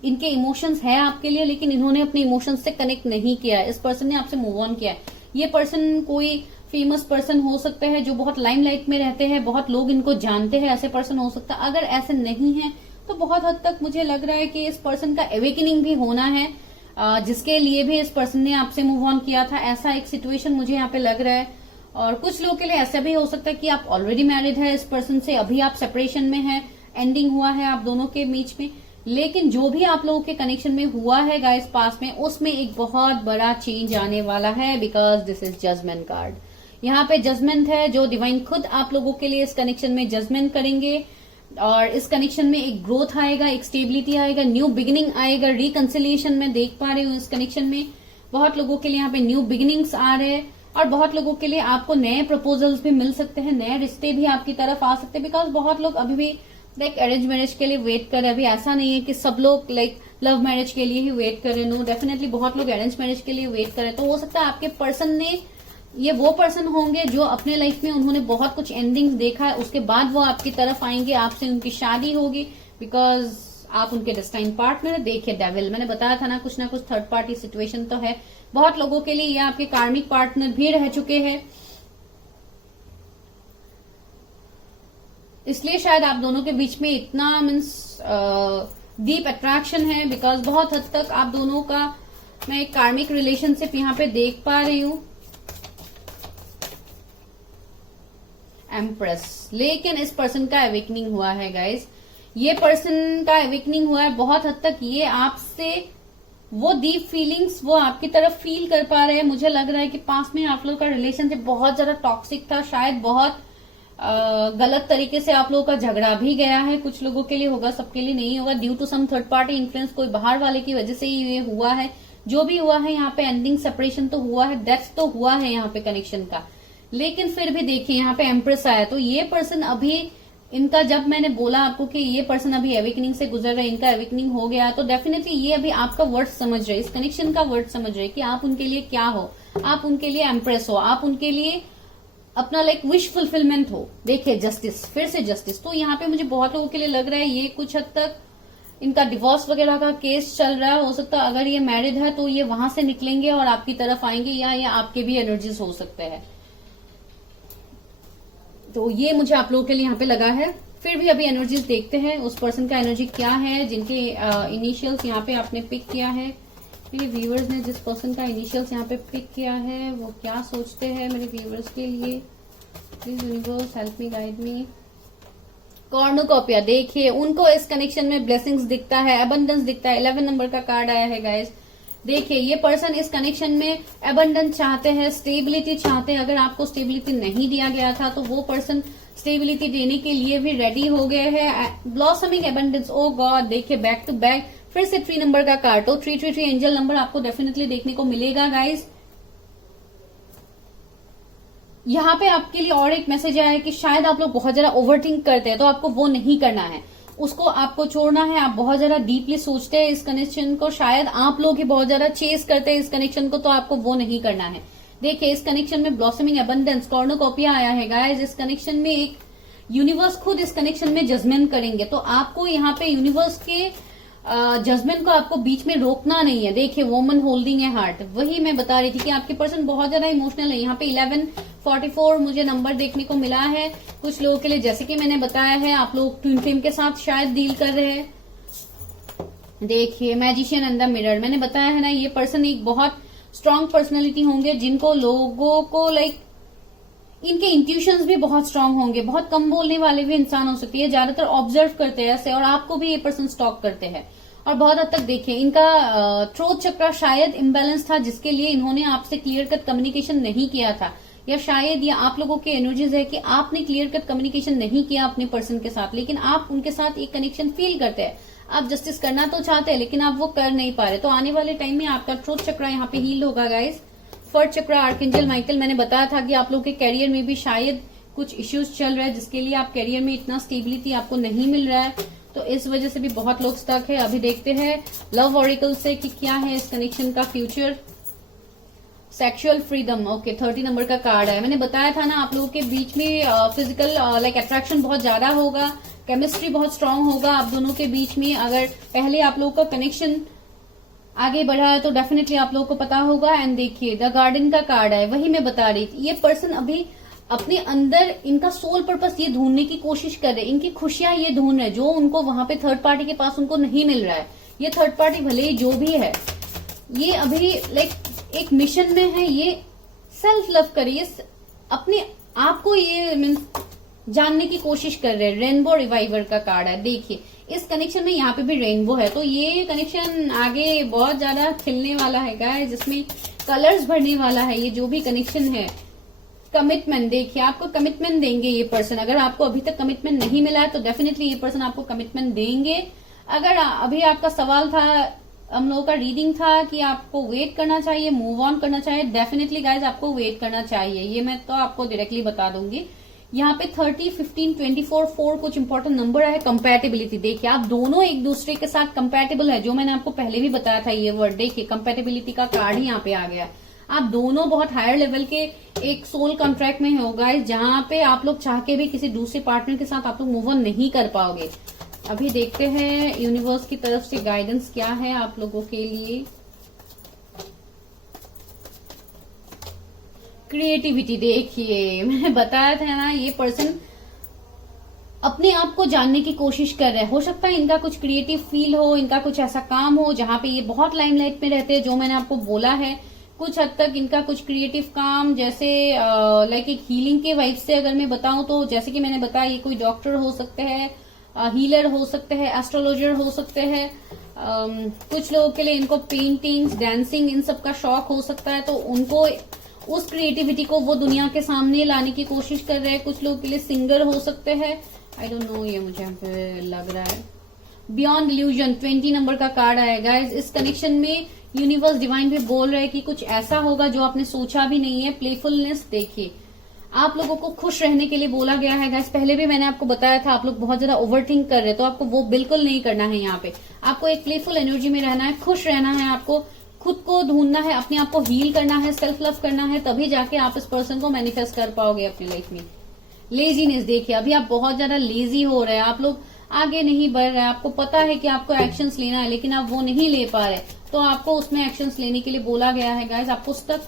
इनके इमोशंस है आपके लिए, लेकिन इन्होंने अपने इमोशंस से कनेक्ट नहीं किया है। इस पर्सन ने आपसे मूव ऑन किया है। ये पर्सन कोई फेमस पर्सन हो सकते हैं, जो बहुत लाइमलाइट में रहते हैं, बहुत लोग इनको जानते हैं, ऐसे पर्सन हो सकता है। अगर ऐसे नहीं है तो बहुत हद तक मुझे लग रहा है कि इस पर्सन का अवेकनिंग भी होना है, जिसके लिए भी इस पर्सन ने आपसे मूव ऑन किया था। ऐसा एक सिचुएशन मुझे यहाँ पे लग रहा है। और कुछ लोगों के लिए ऐसा भी हो सकता है कि आप ऑलरेडी मैरिड है इस पर्सन से, अभी आप सेपरेशन में है, एंडिंग हुआ है आप दोनों के बीच में। लेकिन जो भी आप लोगों के कनेक्शन में हुआ है गाइस पास में, उसमें एक बहुत बड़ा चेंज आने वाला है, because this is judgment card. यहाँ पे जजमेंट है, जो डिवाइन खुद आप लोगों के लिए इस कनेक्शन में जजमेंट करेंगे, और इस कनेक्शन में एक ग्रोथ आएगा, एक स्टेबिलिटी आएगा, न्यू बिगिनिंग आएगा, रिकंसिलिएशन में देख पा रही हूँ इस कनेक्शन में। बहुत लोगों के लिए यहाँ पे न्यू बिगिनिंग्स आ रहे हैं, और बहुत लोगों के लिए आपको नए प्रपोजल्स भी मिल सकते हैं, नए रिश्ते भी आपकी तरफ आ सकते हैं। बिकॉज बहुत लोग अभी भी लाइक अरेंज मैरिज के लिए वेट कर रहे हैं। अभी ऐसा नहीं है कि सब लोग लाइक लव मैरिज के लिए ही वेट कर रहे हैं। नो, डेफिनेटली बहुत लोग अरेंज मैरिज के लिए वेट कर रहे हैं। तो हो सकता है आपके पर्सन ने, ये वो पर्सन होंगे जो अपने लाइफ में उन्होंने बहुत कुछ एंडिंग्स देखा है, उसके बाद वो आपकी तरफ आएंगे, आपसे उनकी शादी होगी, बिकॉज आप उनके डेस्टाइन पार्टनर। देखिए डेविल, मैंने बताया था ना कुछ थर्ड पार्टी सिचुएशन तो है। बहुत लोगों के लिए ये आपके कार्मिक पार्टनर भी रह चुके हैं, इसलिए शायद आप दोनों के बीच में इतना मीन्स डीप अट्रैक्शन है, बिकॉज बहुत हद तक आप दोनों का मैं एक कार्मिक रिलेशनशिप यहाँ पे देख पा रही हूं, एम्प्रेस। लेकिन इस पर्सन का अवेकनिंग हुआ है गाइस, ये पर्सन का अवेकनिंग हुआ है। बहुत हद तक ये आपसे वो डीप फीलिंग्स वो आपकी तरफ फील कर पा रहे हैं। मुझे लग रहा है कि पास में आप लोगों का रिलेशनशिप बहुत ज्यादा टॉक्सिक था, शायद बहुत गलत तरीके से आप लोगों का झगड़ा भी गया है। कुछ लोगों के लिए होगा, सबके लिए नहीं होगा। Due to some third party influence, कोई बाहर वाले की वजह से ही ये हुआ है। जो भी हुआ है यहाँ पे, एंडिंग सेपरेशन तो हुआ है, डेथ तो हुआ है यहाँ पे कनेक्शन का। लेकिन फिर भी देखिए यहाँ पे एम्प्रेस आया, तो ये पर्सन अभी इनका, जब मैंने बोला आपको कि ये पर्सन अभी एवेकनिंग से गुजर रहे, इनका एवेकनिंग हो गया, तो डेफिनेटली ये अभी आपका वर्ड समझ रहे, इस कनेक्शन का वर्ड समझ रहे कि आप उनके लिए क्या हो, आप उनके लिए एम्प्रेस हो, आप उनके लिए अपना लाइक विश फुलफिलमेंट हो। देखिए जस्टिस, फिर से जस्टिस। तो यहाँ पे मुझे बहुत लोगों के लिए लग रहा है ये कुछ हद तक इनका डिवोर्स वगैरह का केस चल रहा है। हो सकता है अगर ये मैरिड है तो ये वहां से निकलेंगे और आपकी तरफ आएंगे, या आपके भी एनर्जीज हो सकते हैं। तो ये मुझे आप लोगों के लिए यहाँ पे लगा है फिर भी अभी एनर्जीज देखते हैं उस पर्सन का एनर्जी क्या है जिनके इनिशियल्स यहाँ पे आपने पिक किया है। मेरे व्यूवर्स ने जिस पर्सन का इनिशियल्स यहाँ पे पिक किया है वो क्या सोचते हैं मेरे व्यूवर्स के लिए। Please universe help me, guide me. Cornucopia, देखिए उनको इस कनेक्शन में ब्लेसिंग्स दिखता है, अबंडेंस दिखता है। 11 नंबर का कार्ड आया है गाइस। देखिए ये पर्सन इस कनेक्शन में अबंडेंस चाहते हैं, स्टेबिलिटी चाहते हैं। अगर आपको स्टेबिलिटी नहीं दिया गया था तो वो पर्सन स्टेबिलिटी देने के लिए भी रेडी हो गए हैं। ब्लॉसमिंग अबंडेंस, ओ गॉड, देखिए बैक टू बैक फिर से 3 नंबर का कार्ड। तो 333 एंजल नंबर आपको डेफिनेटली देखने को मिलेगा गाइस। यहाँ पे आपके लिए और एक मैसेज आया है कि शायद आप लोग बहुत ज्यादा ओवरथिंक करते हैं, तो आपको वो नहीं करना है, उसको आपको छोड़ना है। आप बहुत ज्यादा डीपली सोचते हैं इस कनेक्शन को, शायद आप लोग ही बहुत ज्यादा चेस करते हैं इस कनेक्शन को, तो आपको वो नहीं करना है। देखिए इस कनेक्शन में ब्लॉसमिंग अबंडेंस, कॉर्नुकोपिया आया है गाइस। इस कनेक्शन में एक यूनिवर्स खुद इस कनेक्शन में जजमेंट करेंगे, तो आपको यहाँ पे यूनिवर्स के जजमेंट को आपको बीच में रोकना नहीं है। देखिए वोमन होल्डिंग ए हार्ट, वही मैं बता रही थी कि आपके पर्सन बहुत ज्यादा इमोशनल है। यहाँ पे 1144 मुझे नंबर देखने को मिला है कुछ लोगों के लिए। जैसे कि मैंने बताया है आप लोग ट्विन फ्लेम के साथ शायद डील कर रहे हैं। देखिए मैजिशियन एंड द मिरर, मैंने बताया है ना ये पर्सन एक बहुत स्ट्रांग पर्सनैलिटी होंगे जिनको लोगों को लाइक इनके इंट्यूशंस भी बहुत स्ट्रांग होंगे। बहुत कम बोलने वाले भी इंसान हो सकती है, ज्यादातर ऑब्जर्व करते हैं ऐसे, और आपको भी ये पर्सन स्टॉक करते हैं। और बहुत हद तक देखिए इनका थ्रोट चक्र शायद इम्बैलेंस था जिसके लिए इन्होंने आपसे क्लियर कट कम्युनिकेशन नहीं किया था, या शायद ये आप लोगों के एनर्जीज है कि आपने क्लियर कट कम्युनिकेशन नहीं किया अपने पर्सन के साथ, लेकिन आप उनके साथ एक कनेक्शन फील करते हैं। आप जस्टिस करना तो चाहते हैं लेकिन आप वो कर नहीं पा रहे। तो आने वाले टाइम में आपका थ्रोट चक्र यहाँ पे हील होगा गाइस। फर्स्ट चक्र आर्कएंजल माइकल, मैंने बताया था कि आप लोगों के कैरियर में भी शायद कुछ इश्यूज चल रहा है जिसके लिए आप कैरियर में इतना स्टेबिलिटी आपको नहीं मिल रहा है, तो इस वजह से भी बहुत लोग स्टक है। अभी देखते हैं लव ऑरिकल से कि क्या है इस कनेक्शन का future. Sexual freedom, okay 30 number का कार्ड है। मैंने बताया था ना आप लोगों के बीच में फिजिकल लाइक अट्रैक्शन बहुत ज्यादा होगा, केमिस्ट्री बहुत स्ट्रांग होगा आप दोनों के बीच में। अगर पहले आप लोगों का कनेक्शन आगे बढ़ा है तो डेफिनेटली आप लोगों को पता होगा। एंड देखिए द गार्डन का कार्ड है, वही मैं बता रही थी। ये पर्सन अभी अपने अंदर इनका सोल पर्पस ये ढूंढने की कोशिश कर रहे हैं, इनकी खुशियां ये ढूंढ रहे हैं जो उनको वहां पे थर्ड पार्टी के पास उनको नहीं मिल रहा है। ये थर्ड पार्टी भले ही जो भी है, ये अभी लाइक एक मिशन में है, ये सेल्फ लव करे, ये अपने आप को ये मीन्स जानने की कोशिश कर रहे हैं। रेनबो रिवाइवर का कार्ड है। देखिए इस कनेक्शन में यहाँ पे भी रेनबो है, तो ये कनेक्शन आगे बहुत ज्यादा खिलने वाला है गाइस, जिसमें कलर्स भरने वाला है ये जो भी कनेक्शन है। कमिटमेंट, देखिए आपको कमिटमेंट देंगे ये पर्सन। अगर आपको अभी तक कमिटमेंट नहीं मिला है तो डेफिनेटली ये पर्सन आपको कमिटमेंट देंगे। अगर अभी आपका सवाल था, हम लोगों का रीडिंग था कि आपको वेट करना चाहिए, मूव ऑन करना चाहिए, डेफिनेटली गाइज आपको वेट करना चाहिए, ये मैं तो आपको डायरेक्टली बता दूंगी। यहाँ पे 30, 15, 24, 4 कुछ इंपॉर्टेंट नंबर है। कंपैटिबिलिटी, देखिए आप दोनों एक दूसरे के साथ कंपैटिबल है, जो मैंने आपको पहले भी बताया था ये वर्ड। देखिए कंपैटिबिलिटी का कार्ड ही यहाँ पे आ गया। आप दोनों बहुत हायर लेवल के एक सोल कॉन्ट्रैक्ट में हो गाइस, जहां पे आप लोग चाह के भी किसी दूसरे पार्टनर के साथ आप लोग मूव ऑन नहीं कर पाओगे। अभी देखते हैं यूनिवर्स की तरफ से गाइडेंस क्या है आप लोगों के लिए। क्रिएटिविटी, देखिए मैंने बताया था ना ये पर्सन अपने आप को जानने की कोशिश कर रहे हैं। हो सकता है इनका कुछ क्रिएटिव फील हो, इनका कुछ ऐसा काम हो जहां पे ये बहुत लाइमलाइट में रहते हैं, जो मैंने आपको बोला है। कुछ हद तक इनका कुछ क्रिएटिव काम, जैसे लाइक एक हीलिंग के वाइब से अगर मैं बताऊं तो जैसे कि मैंने बताया ये कोई डॉक्टर हो सकते हैं, हीलर हो सकते हैं, एस्ट्रोलॉजर हो सकते हैं। कुछ लोगों के लिए इनको पेंटिंग्स, डांसिंग, इन सब का शौक हो सकता है, तो उनको उस क्रिएटिविटी को वो दुनिया के सामने लाने की कोशिश कर रहे हैं। कुछ लोगों के लिए सिंगर हो सकते हैं, आई डोंट नो, ये मुझे यहाँ पे लग रहा है। बियॉन्ड इल्यूजन, 20 नंबर का कार्ड आएगा। इस कनेक्शन में यूनिवर्स डिवाइन भी बोल रहे हैं कि कुछ ऐसा होगा जो आपने सोचा भी नहीं है। प्लेफुलनेस, देखिए आप लोगों को खुश रहने के लिए बोला गया है गाइस। पहले भी मैंने आपको बताया था आप लोग बहुत ज्यादा ओवरथिंक कर रहे हैं, तो आपको वो बिल्कुल नहीं करना है। यहाँ पे आपको एक प्लेफुल एनर्जी में रहना है, खुश रहना है, आपको खुद को ढूंढना है, अपने आप को हील करना है, सेल्फ लव करना है, तभी जाके आप इस पर्सन को मैनिफेस्ट कर पाओगे अपनी लाइफ में। लेजीनेस, देखिए अभी आप बहुत ज्यादा लेजी हो रहे हैं, आप लोग आगे नहीं बढ़ रहे हैं। आपको पता है कि आपको एक्शंस लेना है लेकिन आप वो नहीं ले पा रहे, तो आपको उसमें एक्शंस लेने के लिए बोला गया है गाइस। आपको उस तक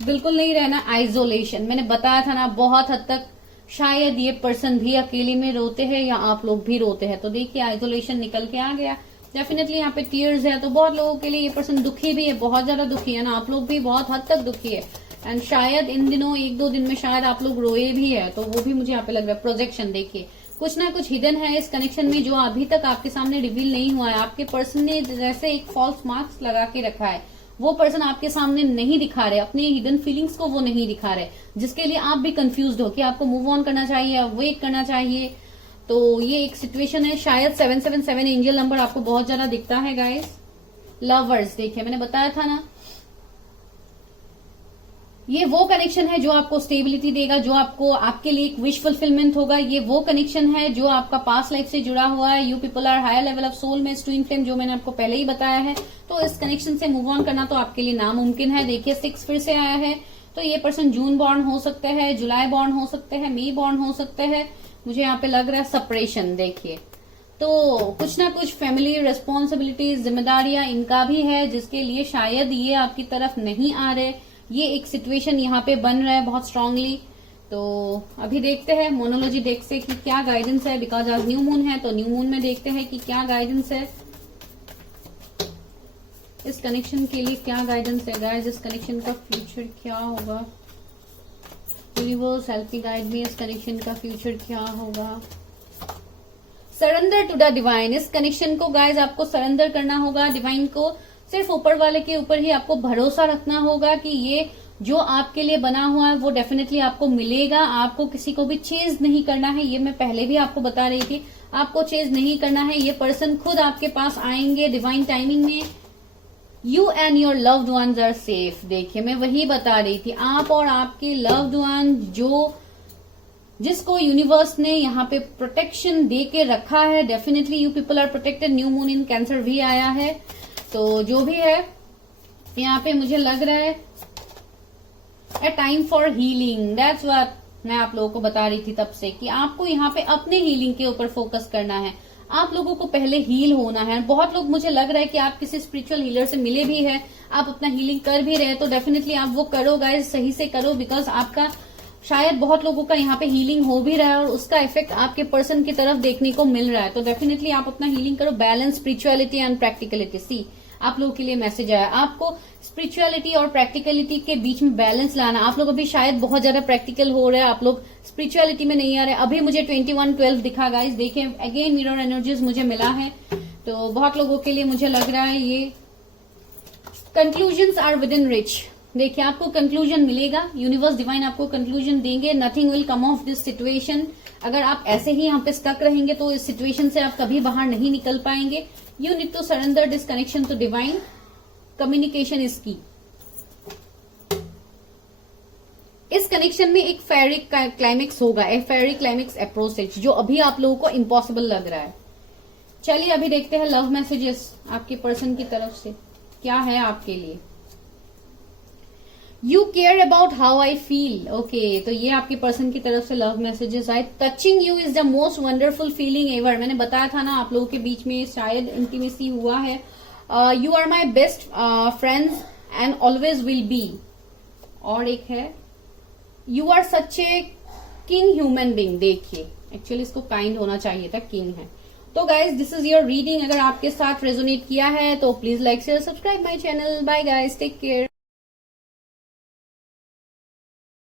बिल्कुल नहीं रहना। आइसोलेशन, मैंने बताया था ना बहुत हद तक शायद ये पर्सन भी अकेले में रोते हैं या आप लोग भी रोते हैं। तो देखिए आइसोलेशन निकल के आ गया। डेफिनेटली यहाँ पे टीयर्स है, तो बहुत लोगों के लिए ये पर्सन दुखी भी है, बहुत ज्यादा दुखी है ना, आप लोग भी बहुत हद तक दुखी है। एंड शायद इन दिनों 1-2 दिन में शायद आप लोग रोए भी है, तो वो भी मुझे यहाँ पे लग रहा है। प्रोजेक्शन देखिए, कुछ ना कुछ हिडन है इस कनेक्शन में जो अभी तक आपके सामने रिवील नहीं हुआ है। आपके पर्सन ने जैसे एक फॉल्स मार्क्स लगा के रखा है, वो पर्सन आपके सामने नहीं दिखा रहे, अपनी हिडन फीलिंग्स को वो नहीं दिखा रहे, जिसके लिए आप भी कंफ्यूज्ड हो कि आपको मूव ऑन करना चाहिए, वेट करना चाहिए। तो ये एक सिचुएशन है। शायद 777 एंजल नंबर आपको बहुत ज्यादा दिखता है गाइस। लवर्स देखिए, मैंने बताया था ना, ये वो कनेक्शन है जो आपको स्टेबिलिटी देगा, जो आपको आपके लिए एक विश फुलफिलमेंट होगा। ये वो कनेक्शन है जो आपका पास्ट लाइफ से जुड़ा हुआ है। You people are higher level of soul में ट्विन फ्लेम, जो मैंने आपको पहले ही बताया है। तो इस कनेक्शन से मूव ऑन करना तो आपके लिए नामुमकिन है। देखिए 6 फिर से आया है, तो ये पर्सन जून बॉर्न हो सकते हैं, जुलाई बॉर्न हो सकते हैं, मई बॉर्न हो सकते हैं। मुझे यहाँ पे लग रहा है सेपरेशन। देखिए तो कुछ ना कुछ फैमिली रिस्पॉन्सिबिलिटीज, जिम्मेदारियां इनका भी है, जिसके लिए शायद ये आपकी तरफ नहीं आ रहे। ये एक सिचुएशन यहाँ पे बन रहा है बहुत स्ट्रांगली। तो अभी देखते हैं मोनोलॉजी डेक से कि क्या गाइडेंस है, बिकॉज आज न्यू मून है, तो न्यू मून में देखते हैं कि क्या गाइडेंस है इस कनेक्शन के लिए। क्या गाइडेंस है गाइस, इस कनेक्शन का फ्यूचर क्या होगा। यूनिवर्स हेल्प मी गाइड मी, इस कनेक्शन का फ्यूचर क्या होगा। सरेंडर टू द डिवाइन, इस कनेक्शन को गाइस आपको सरेंडर करना होगा डिवाइन को। सिर्फ ऊपर वाले के ऊपर ही आपको भरोसा रखना होगा कि ये जो आपके लिए बना हुआ है वो डेफिनेटली आपको मिलेगा। आपको किसी को भी चेज नहीं करना है, ये मैं पहले भी आपको बता रही थी, आपको चेज नहीं करना है। ये पर्सन खुद आपके पास आएंगे डिवाइन टाइमिंग में। You and your loved ones are safe. देखिए मैं वही बता रही थी, आप और आपके लव्ड वन जिसको यूनिवर्स ने यहाँ पे प्रोटेक्शन दे के रखा है, definitely you people are protected. New moon in cancer भी आया है, तो जो भी है यहाँ पे मुझे लग रहा है a time for healing. That's what मैं आप लोगों को बता रही थी तब से कि आपको यहाँ पे अपने हीलिंग के ऊपर फोकस करना है। आप लोगों को पहले हील होना है। बहुत लोग, मुझे लग रहा है कि आप किसी स्पिरिचुअल हीलर से मिले भी है, आप अपना हीलिंग कर भी रहे, तो डेफिनेटली आप वो करो गाइस, सही से करो। बिकॉज आपका शायद बहुत लोगों का यहाँ पे हीलिंग हो भी रहा है और उसका इफेक्ट आपके पर्सन की तरफ देखने को मिल रहा है। तो डेफिनेटली आप अपना हीलिंग करो। Balance spirituality and practicality. See आप लोगों के लिए मैसेज आया, आपको स्पिरिचुअलिटी और प्रैक्टिकलिटी के बीच में बैलेंस लाना। आप लोग अभी शायद बहुत ज्यादा प्रैक्टिकल हो रहे हैं, आप लोग स्पिरिचुअलिटी में नहीं आ रहे। अभी मुझे 21-12 दिखा गाइस, देखें अगेन मिरर एनर्जीज मुझे मिला है। तो बहुत लोगों के लिए मुझे लग रहा है ये conclusions are within reach. देखिए आपको कंक्लूजन मिलेगा, यूनिवर्स डिवाइन आपको कंक्लूजन देंगे। Nothing will come of this situation. अगर आप ऐसे ही यहाँ पे स्टक रहेंगे तो इस सिचुएशन से आप कभी बाहर नहीं निकल पाएंगे। You need to surrender this connection to divine. Communication is key. इस कनेक्शन में एक फेयरी क्लाइमेक्स होगा, एक फेयरी क्लाइमेक्स अप्रोच, जो अभी आप लोगों को इम्पॉसिबल लग रहा है। चलिए अभी देखते हैं लव मैसेजेस आपके पर्सन की तरफ से क्या है आपके लिए। You care about how I feel. Okay, तो ये आपके पर्सन की तरफ से लव मैसेजेस आए। Touching you is the most wonderful feeling ever. मैंने बताया था ना आप लोगों के बीच में शायद इंटीमेसी हुआ है। You are my best friends and always will be. और एक है you are such a king human being. देखिए एक्चुअली इसको काइंड होना चाहिए था, किंग है। तो guys this is your reading. अगर आपके साथ रेजोनेट किया है तो please like share subscribe my channel. Bye guys, take care.